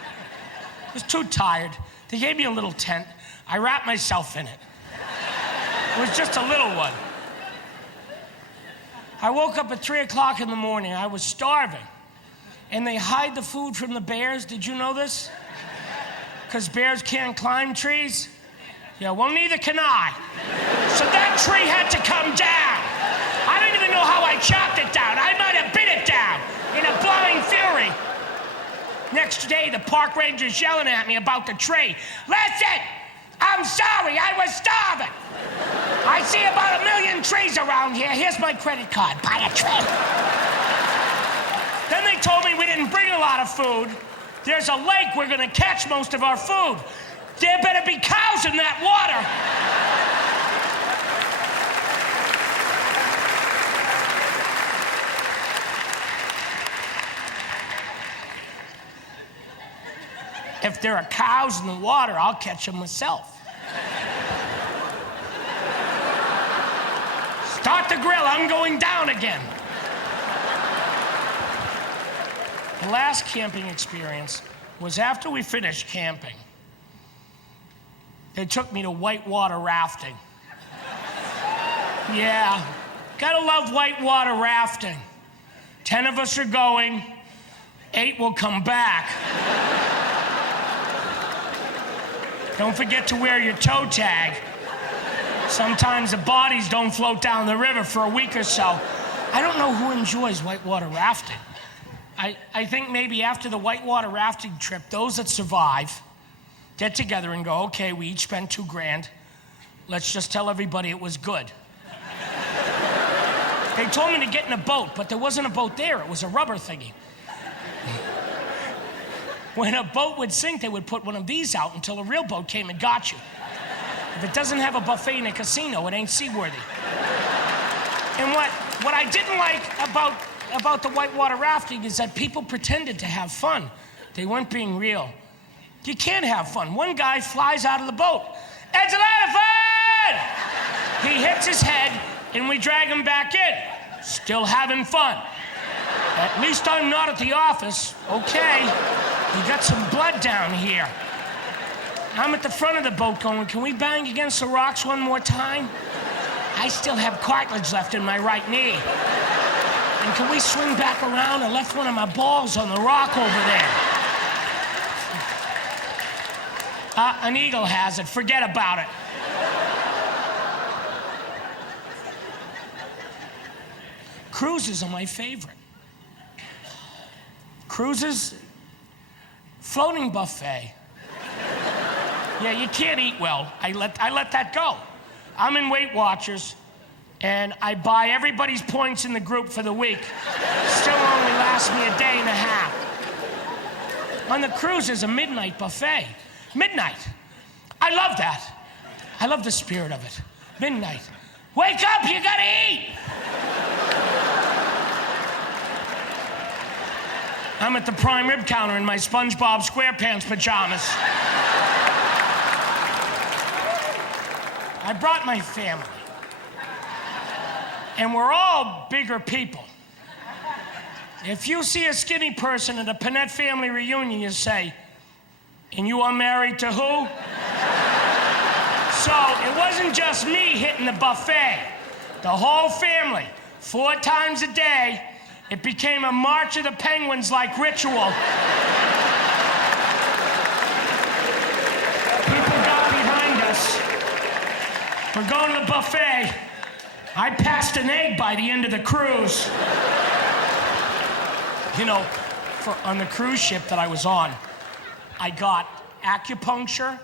I was too tired. They gave me a little tent. I wrapped myself in it. It was just a little one. I woke up at 3 o'clock in the morning. I was starving. And they hide the food from the bears. Did you know this? Because bears can't climb trees? Yeah, well, neither can I. So that tree had to come down. I don't even know how I chopped it down. I might have bit it down in a blind fury. Next day, the park ranger's yelling at me about the tree. "Listen, I'm sorry, I was starving. I see about 1 million trees around here. Here's my credit card. Buy a tree." Then they told me we didn't bring a lot of food. There's a lake we're gonna catch most of our food. There better be cows in that water. If there are cows in the water, I'll catch them myself. Start the grill, I'm going down again. The last camping experience was after we finished camping. They took me to whitewater rafting. Yeah, gotta love whitewater rafting. 10 of us are going, 8 will come back. Don't forget to wear your toe tag. Sometimes the bodies don't float down the river for a week or so. I don't know who enjoys whitewater rafting. I think maybe after the whitewater rafting trip, those that survive get together and go, "Okay, we each spent $2,000. Let's just tell everybody it was good." They told me to get in a boat, but there wasn't a boat there. It was a rubber thingy. When a boat would sink, they would put one of these out until a real boat came and got you. If it doesn't have a buffet in a casino, it ain't seaworthy. And what I didn't like about the whitewater rafting is that people pretended to have fun. They weren't being real. You can't have fun. One guy flies out of the boat. "It's a lot of fun!" He hits his head, and we drag him back in. Still having fun. At least I'm not at the office. Okay, you got some blood down here. I'm at the front of the boat going, "Can we bang against the rocks one more time? I still have cartilage left in my right knee. And can we swing back around? I left one of my balls on the rock over there." An eagle has it. Forget about it. Cruises are my favorite. Cruises, floating buffet. Yeah, you can't eat well. I let that go. I'm in Weight Watchers, and I buy everybody's points in the group for the week. Still only lasts me a day and a half. On the cruise is a midnight buffet. Midnight. I love that. I love the spirit of it. Midnight. Wake up, you gotta eat! I'm at the prime rib counter in my SpongeBob SquarePants pajamas. I brought my family. And we're all bigger people. If you see a skinny person at a Pinette family reunion, you say, "And you are married to who?" So it wasn't just me hitting the buffet. The whole family, 4 times a day. It became a March of the Penguins-like ritual. We're going to the buffet. I passed an egg by the end of the cruise. You know, on the cruise ship that I was on, I got acupuncture.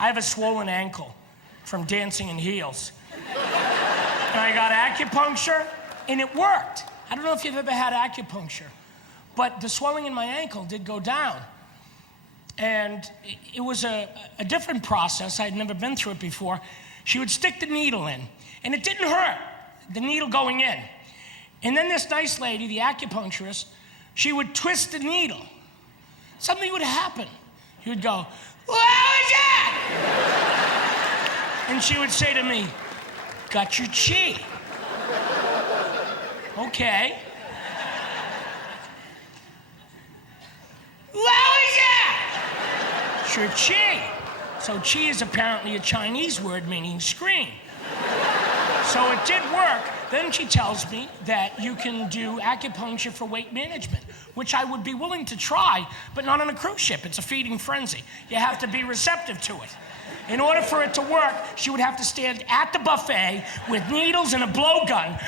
I have a swollen ankle from dancing in heels. And I got acupuncture, and it worked. I don't know if you've ever had acupuncture, but the swelling in my ankle did go down. And it was a different process. I'd never been through it before. She would stick the needle in, and it didn't hurt, the needle going in. And then this nice lady, the acupuncturist, she would twist the needle. Something would happen. He would go, "What was that?" And she would say to me, "Got your chi." Okay. "What was that?" "It's your chi." So chi is apparently a Chinese word meaning scream. So it did work. Then she tells me that you can do acupuncture for weight management, which I would be willing to try, but not on a cruise ship. It's a feeding frenzy. You have to be receptive to it. In order for it to work, she would have to stand at the buffet with needles and a blowgun.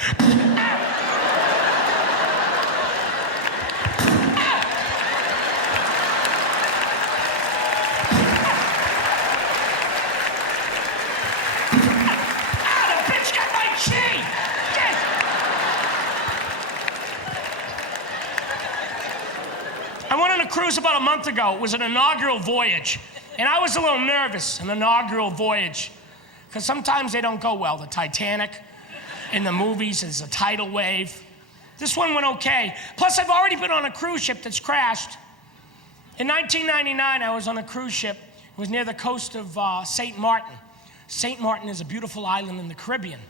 I went on a cruise about a month ago. It was an inaugural voyage. And I was a little nervous, an inaugural voyage, because sometimes they don't go well. The Titanic, in the movies, is a tidal wave. This one went okay. Plus, I've already been on a cruise ship that's crashed. In 1999, I was on a cruise ship. It was near the coast of St. Martin. St. Martin is a beautiful island in the Caribbean.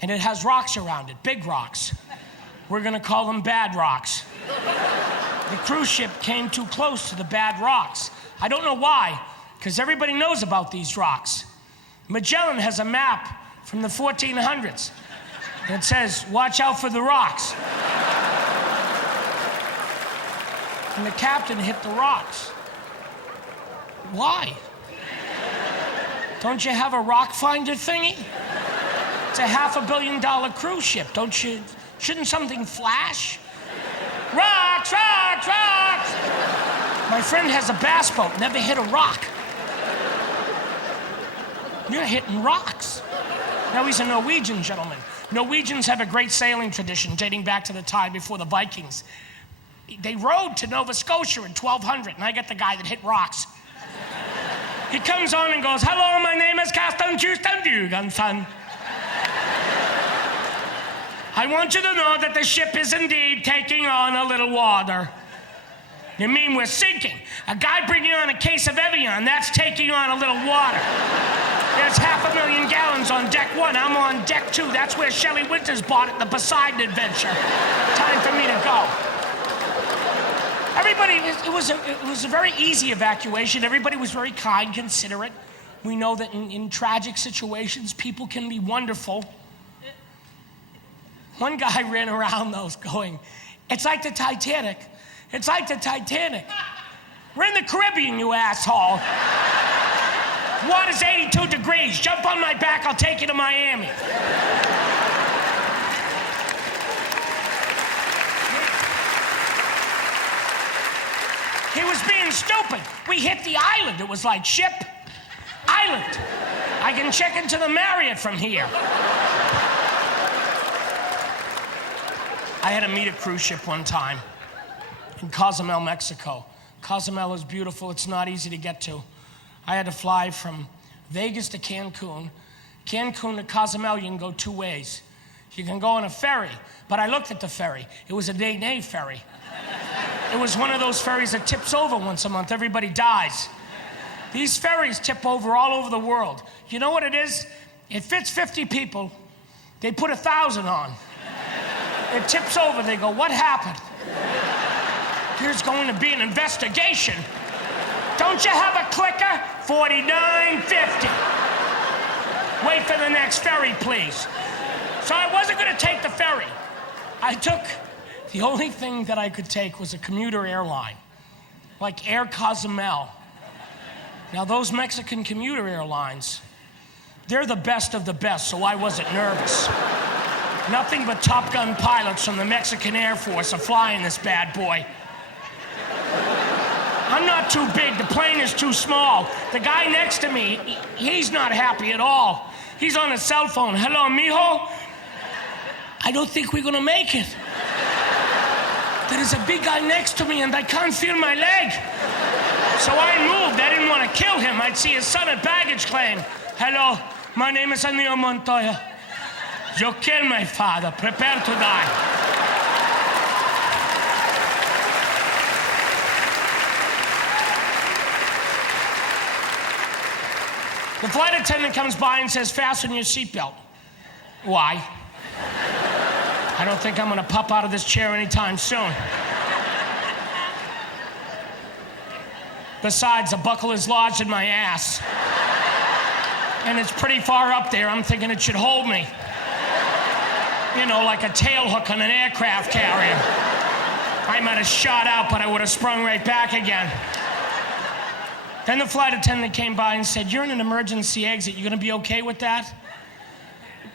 And it has rocks around it, big rocks. We're going to call them bad rocks. The cruise ship came too close to the bad rocks. I don't know why, because everybody knows about these rocks. Magellan has a map from the 1400s. And it says, "Watch out for the rocks." And the captain hit the rocks. Why? Don't you have a rock finder thingy? It's a $500 million cruise ship. Shouldn't something flash? Rocks, rocks, rocks! My friend has a bass boat, never hit a rock. You're hitting rocks. Now he's a Norwegian gentleman. Norwegians have a great sailing tradition dating back to the time before the Vikings. They rowed to Nova Scotia in 1200, and I get the guy that hit rocks. He comes on and goes, "Hello, my name is Captain Houston Duganson. I want you to know that the ship is indeed taking on a little water." "You mean we're sinking?" "A guy bringing on a case of Evian, that's taking on a little water. There's 500,000 gallons on deck 1. I'm on deck 2. That's where Shelley Winters bought it, the Poseidon Adventure. Time for me to go." Everybody, it was a very easy evacuation. Everybody was very kind, considerate. We know that in tragic situations, people can be wonderful. One guy ran around those going, "It's like the Titanic. It's like the Titanic. We're in the Caribbean, you asshole. Water's 82 degrees. Jump on my back, I'll take you to Miami." He was being stupid. We hit the island. It was like ship, island. I can check into the Marriott from here. I had to meet a cruise ship one time in Cozumel, Mexico. Cozumel is beautiful. It's not easy to get to. I had to fly from Vegas to Cancun. Cancun to Cozumel, you can go 2 ways. You can go on a ferry, but I looked at the ferry. It was a day-nay ferry. It was one of those ferries that tips over once a month. Everybody dies. These ferries tip over all over the world. You know what it is? It fits 50 people. They put 1,000 on. It tips over. They go, "What happened?" "There's going to be an investigation." "Don't you have a clicker?" $49.50. "Wait for the next ferry, please." So I wasn't going to take the ferry. The only thing that I could take was a commuter airline, like Air Cozumel. Now, those Mexican commuter airlines, They're the best of the best, so I wasn't nervous. Nothing but Top Gun pilots from the Mexican Air Force are flying this bad boy. I'm not too big, the plane is too small. The guy next to me, he's not happy at all. He's on his cell phone. Hello, mijo? I don't think we're gonna make it. There is a big guy next to me and I can't feel my leg. So I moved, I didn't want to kill him. I'd see his son at baggage claim. Hello, my name is Antonio Montoya. You killed my father, prepare to die. The flight attendant comes by and says, fasten your seatbelt. Why? I don't think I'm gonna pop out of this chair anytime soon. Besides, the buckle is lodged in my ass. And it's pretty far up there, I'm thinking it should hold me. You know, like a tail hook on an aircraft carrier. I might have shot out, but I would have sprung right back again. Then the flight attendant came by and said, you're in an emergency exit, you gonna be okay with that?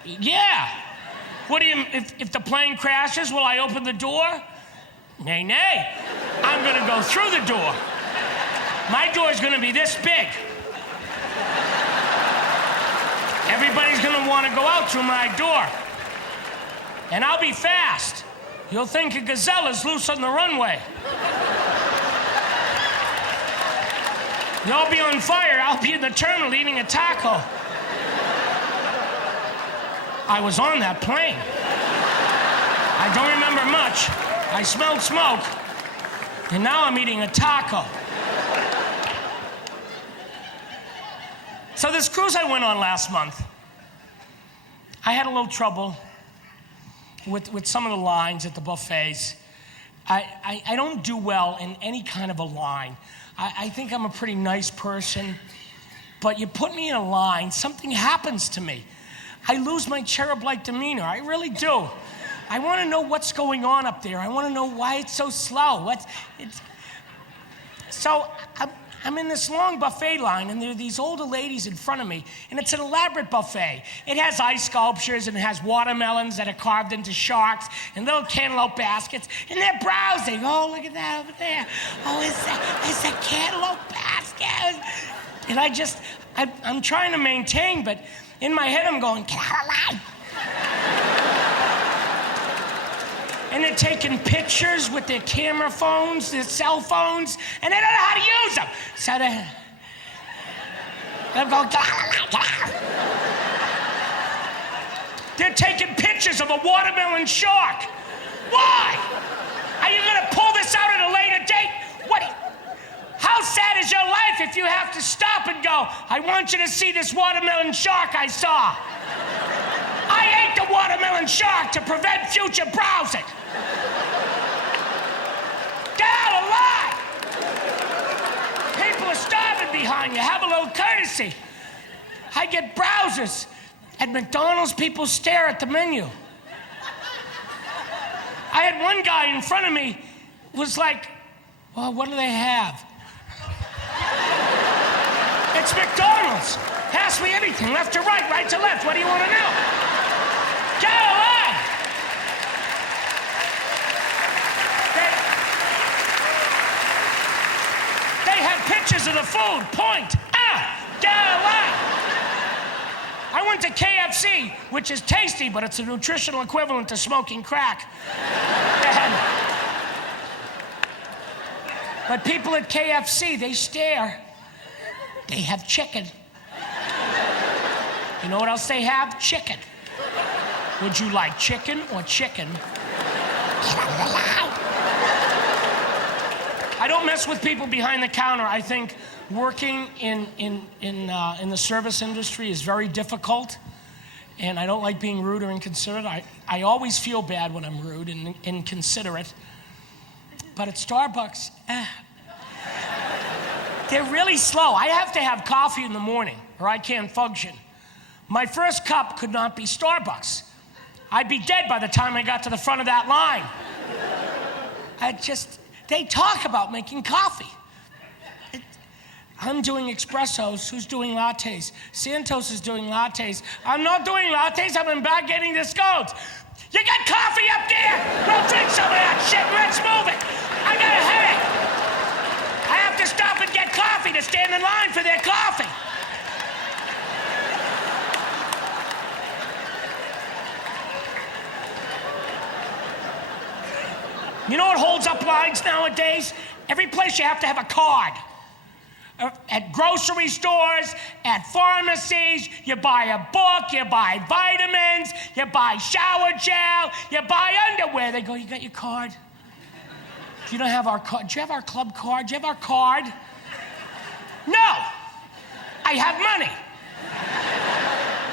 Yeah. What do you, if the plane crashes, will I open the door? Nay, nay. I'm gonna go through the door. My door's gonna be this big. Everybody's gonna wanna go out through my door. And I'll be fast. You'll think a gazelle is loose on the runway. You'll be on fire, I'll be in the terminal eating a taco. I was on that plane. I don't remember much. I smelled smoke, and now I'm eating a taco. So this cruise I went on last month, I had a little trouble with some of the lines at the buffets. I don't do well in any kind of a line. I think I'm a pretty nice person, but you put me in a line, something happens to me. I lose my cherub-like demeanor, I really do. I want to know what's going on up there. I want to know why it's so slow. So I'm in this long buffet line, and there are these older ladies in front of me, and it's an elaborate buffet. It has ice sculptures, and it has watermelons that are carved into sharks, and little cantaloupe baskets, and they're browsing. Oh, look at that over there. Oh, it's a cantaloupe basket. And I'm trying to maintain, but in my head I'm going, get out of line. And they're taking pictures with their camera phones, their cell phones, and they don't know how to use them. So they're going, get out of line, get out. They're taking pictures of a watermelon shark. Why? Are you gonna pull this out at a later date? How sad is your life if you have to stop and go, I want you to see this watermelon shark I saw. I ate the watermelon shark to prevent future browsing. Get out of line. People are starving behind you. Have a little courtesy. I get browsers. At McDonald's, people stare at the menu. I had one guy in front of me was like, well, what do they have? It's McDonald's. Ask me anything, left to right, right to left. What do you want to know? Get out of line. They have pictures of the food. Point. Get out of line. I went to KFC, which is tasty, but it's a nutritional equivalent to smoking crack. But people at KFC, they stare. They have chicken. You know what else they have? Chicken. Would you like chicken or chicken? I don't mess with people behind the counter. I think working in the service industry is very difficult, and I don't like being rude or inconsiderate. I always feel bad when I'm rude and inconsiderate. But at Starbucks, they're really slow. I have to have coffee in the morning or I can't function. My first cup could not be Starbucks. I'd be dead by the time I got to the front of that line. They talk about making coffee. I'm doing espressos. Who's doing lattes? Santos is doing lattes. I'm not doing lattes. I'm in back getting the scones. You got coffee up there? Go drink some of that shit. Let's move it. I got a headache. I have to stop and get coffee to stand in line for their coffee. You know what holds up lines nowadays? Every place you have to have a card. At grocery stores, at pharmacies, you buy a book, you buy vitamins, you buy shower gel, you buy underwear. They go, you got your card? You don't have our card. Do you have our club card? Do you have our card? No. I have money.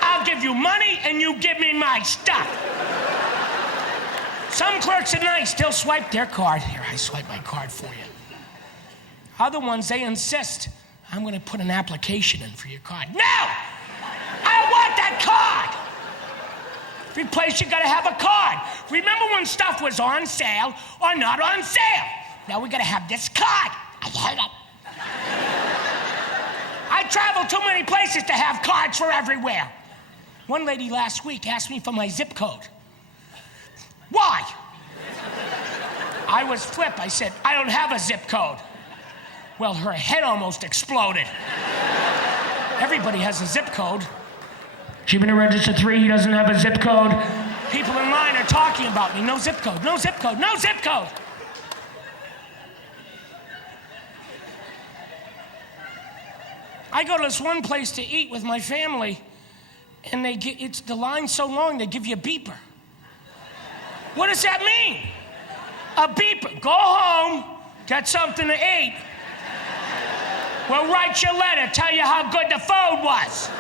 I'll give you money and you give me my stuff. Some clerks are nice. They'll swipe their card. Here, I swipe my card for you. Other ones, they insist. I'm going to put an application in for your card. No! I want that card! Every place you got to have a card. Remember when stuff was on sale or not on sale? Now we got to have this card. I hate it. I travel too many places to have cards for everywhere. One lady last week asked me for my zip code. Why? I was flip. I said, I don't have a zip code. Well, her head almost exploded. Everybody has a zip code. Jimmy register 3, he doesn't have a zip code. People in line are talking about me. No zip code, no zip code, no zip code. I go to this one place to eat with my family, and the line's so long, they give you a beeper. What does that mean? A beeper. Go home, get something to eat. We'll write you a letter, tell you how good the food was.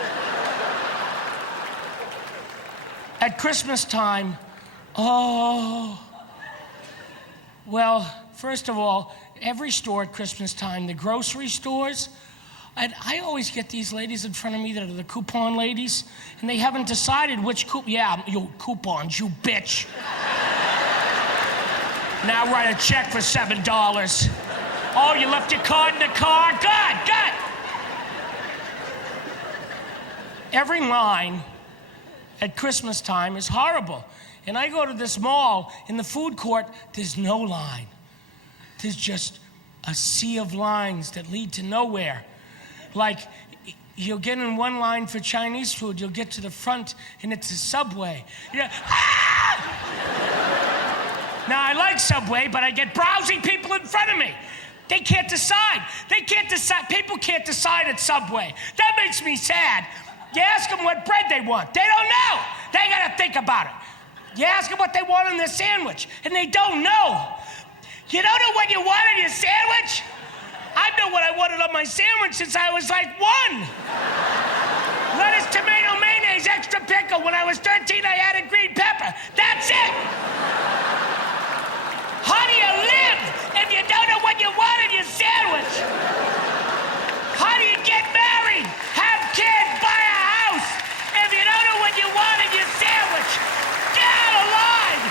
At Christmas time, well, first of all, every store at Christmas time, the grocery stores, and I always get these ladies in front of me that are the coupon ladies, and they haven't decided which you coupons, you bitch. Now write a check for $7. Oh, you left your card in the car? Good. Every line at Christmas time is horrible. And I go to this mall, in the food court, there's no line. There's just a sea of lines that lead to nowhere. Like, you'll get in one line for Chinese food, you'll get to the front, and it's a Subway. Now, I like Subway, but I get browsing people in front of me. They can't decide. People can't decide at Subway. That makes me sad. You ask them what bread they want. They don't know. They got to think about it. You ask them what they want in their sandwich, and they don't know. You don't know what you want in your sandwich? I know what I wanted on my sandwich since I was like 1. Lettuce, tomato, mayonnaise, extra pickle. When I was 13, I added green pepper. That's it. How do you live if you don't know what you want in your sandwich? How do you get married, have kids, buy a house if you don't know what you want in your sandwich? Get out of line.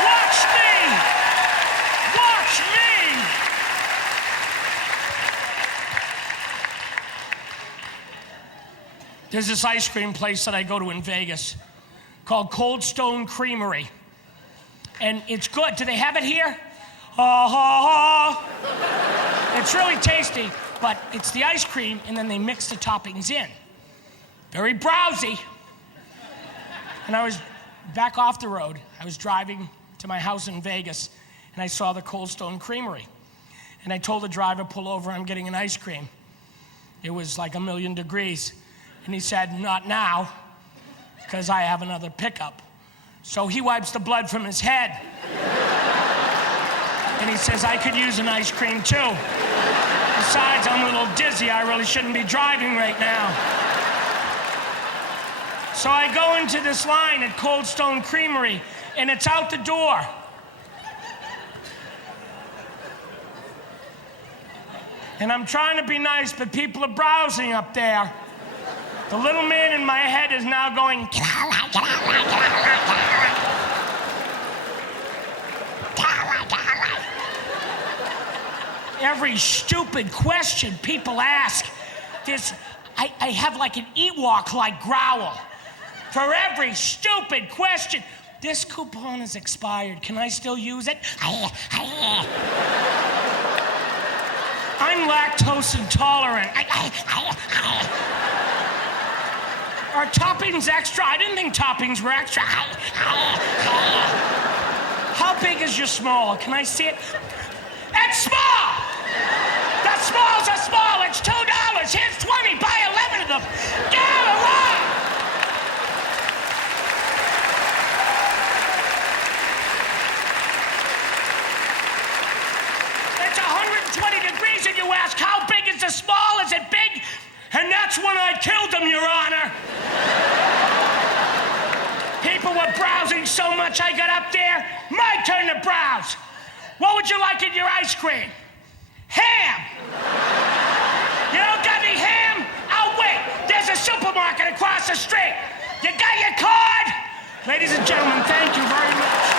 Watch me. Watch me. There's this ice cream place that I go to in Vegas called Cold Stone Creamery. And it's good. Do they have it here? It's really tasty, but it's the ice cream, and then they mix the toppings in. Very browsy. And I was back off the road. I was driving to my house in Vegas, and I saw the Cold Stone Creamery. And I told the driver, pull over, I'm getting an ice cream. It was like 1,000,000 degrees. And he said, not now, because I have another pickup. So he wipes the blood from his head. And he says, I could use an ice cream too. Besides, I'm a little dizzy. I really shouldn't be driving right now. So I go into this line at Cold Stone Creamery, and it's out the door. And I'm trying to be nice, but people are browsing up there. The little man in my head is now going, get out, get out, get out, get out. Every stupid question people ask, I have like an Ewok-like growl for every stupid question. This coupon is expired. Can I still use it? I'm lactose intolerant. Are toppings extra? I didn't think toppings were extra. How big is your small? Can I see it? It's small! The smalls are small. It's $2. Here's 20. Buy 11 of them. Get along! It's 120 degrees and you ask, how big is the small? Is it big? And that's when I killed him, Your Honor. People were browsing so much I got up there. My turn to browse. What would you like in your ice cream? Ham. You don't got any ham? I'll wait. There's a supermarket across the street. You got your card? Ladies and gentlemen, thank you very much.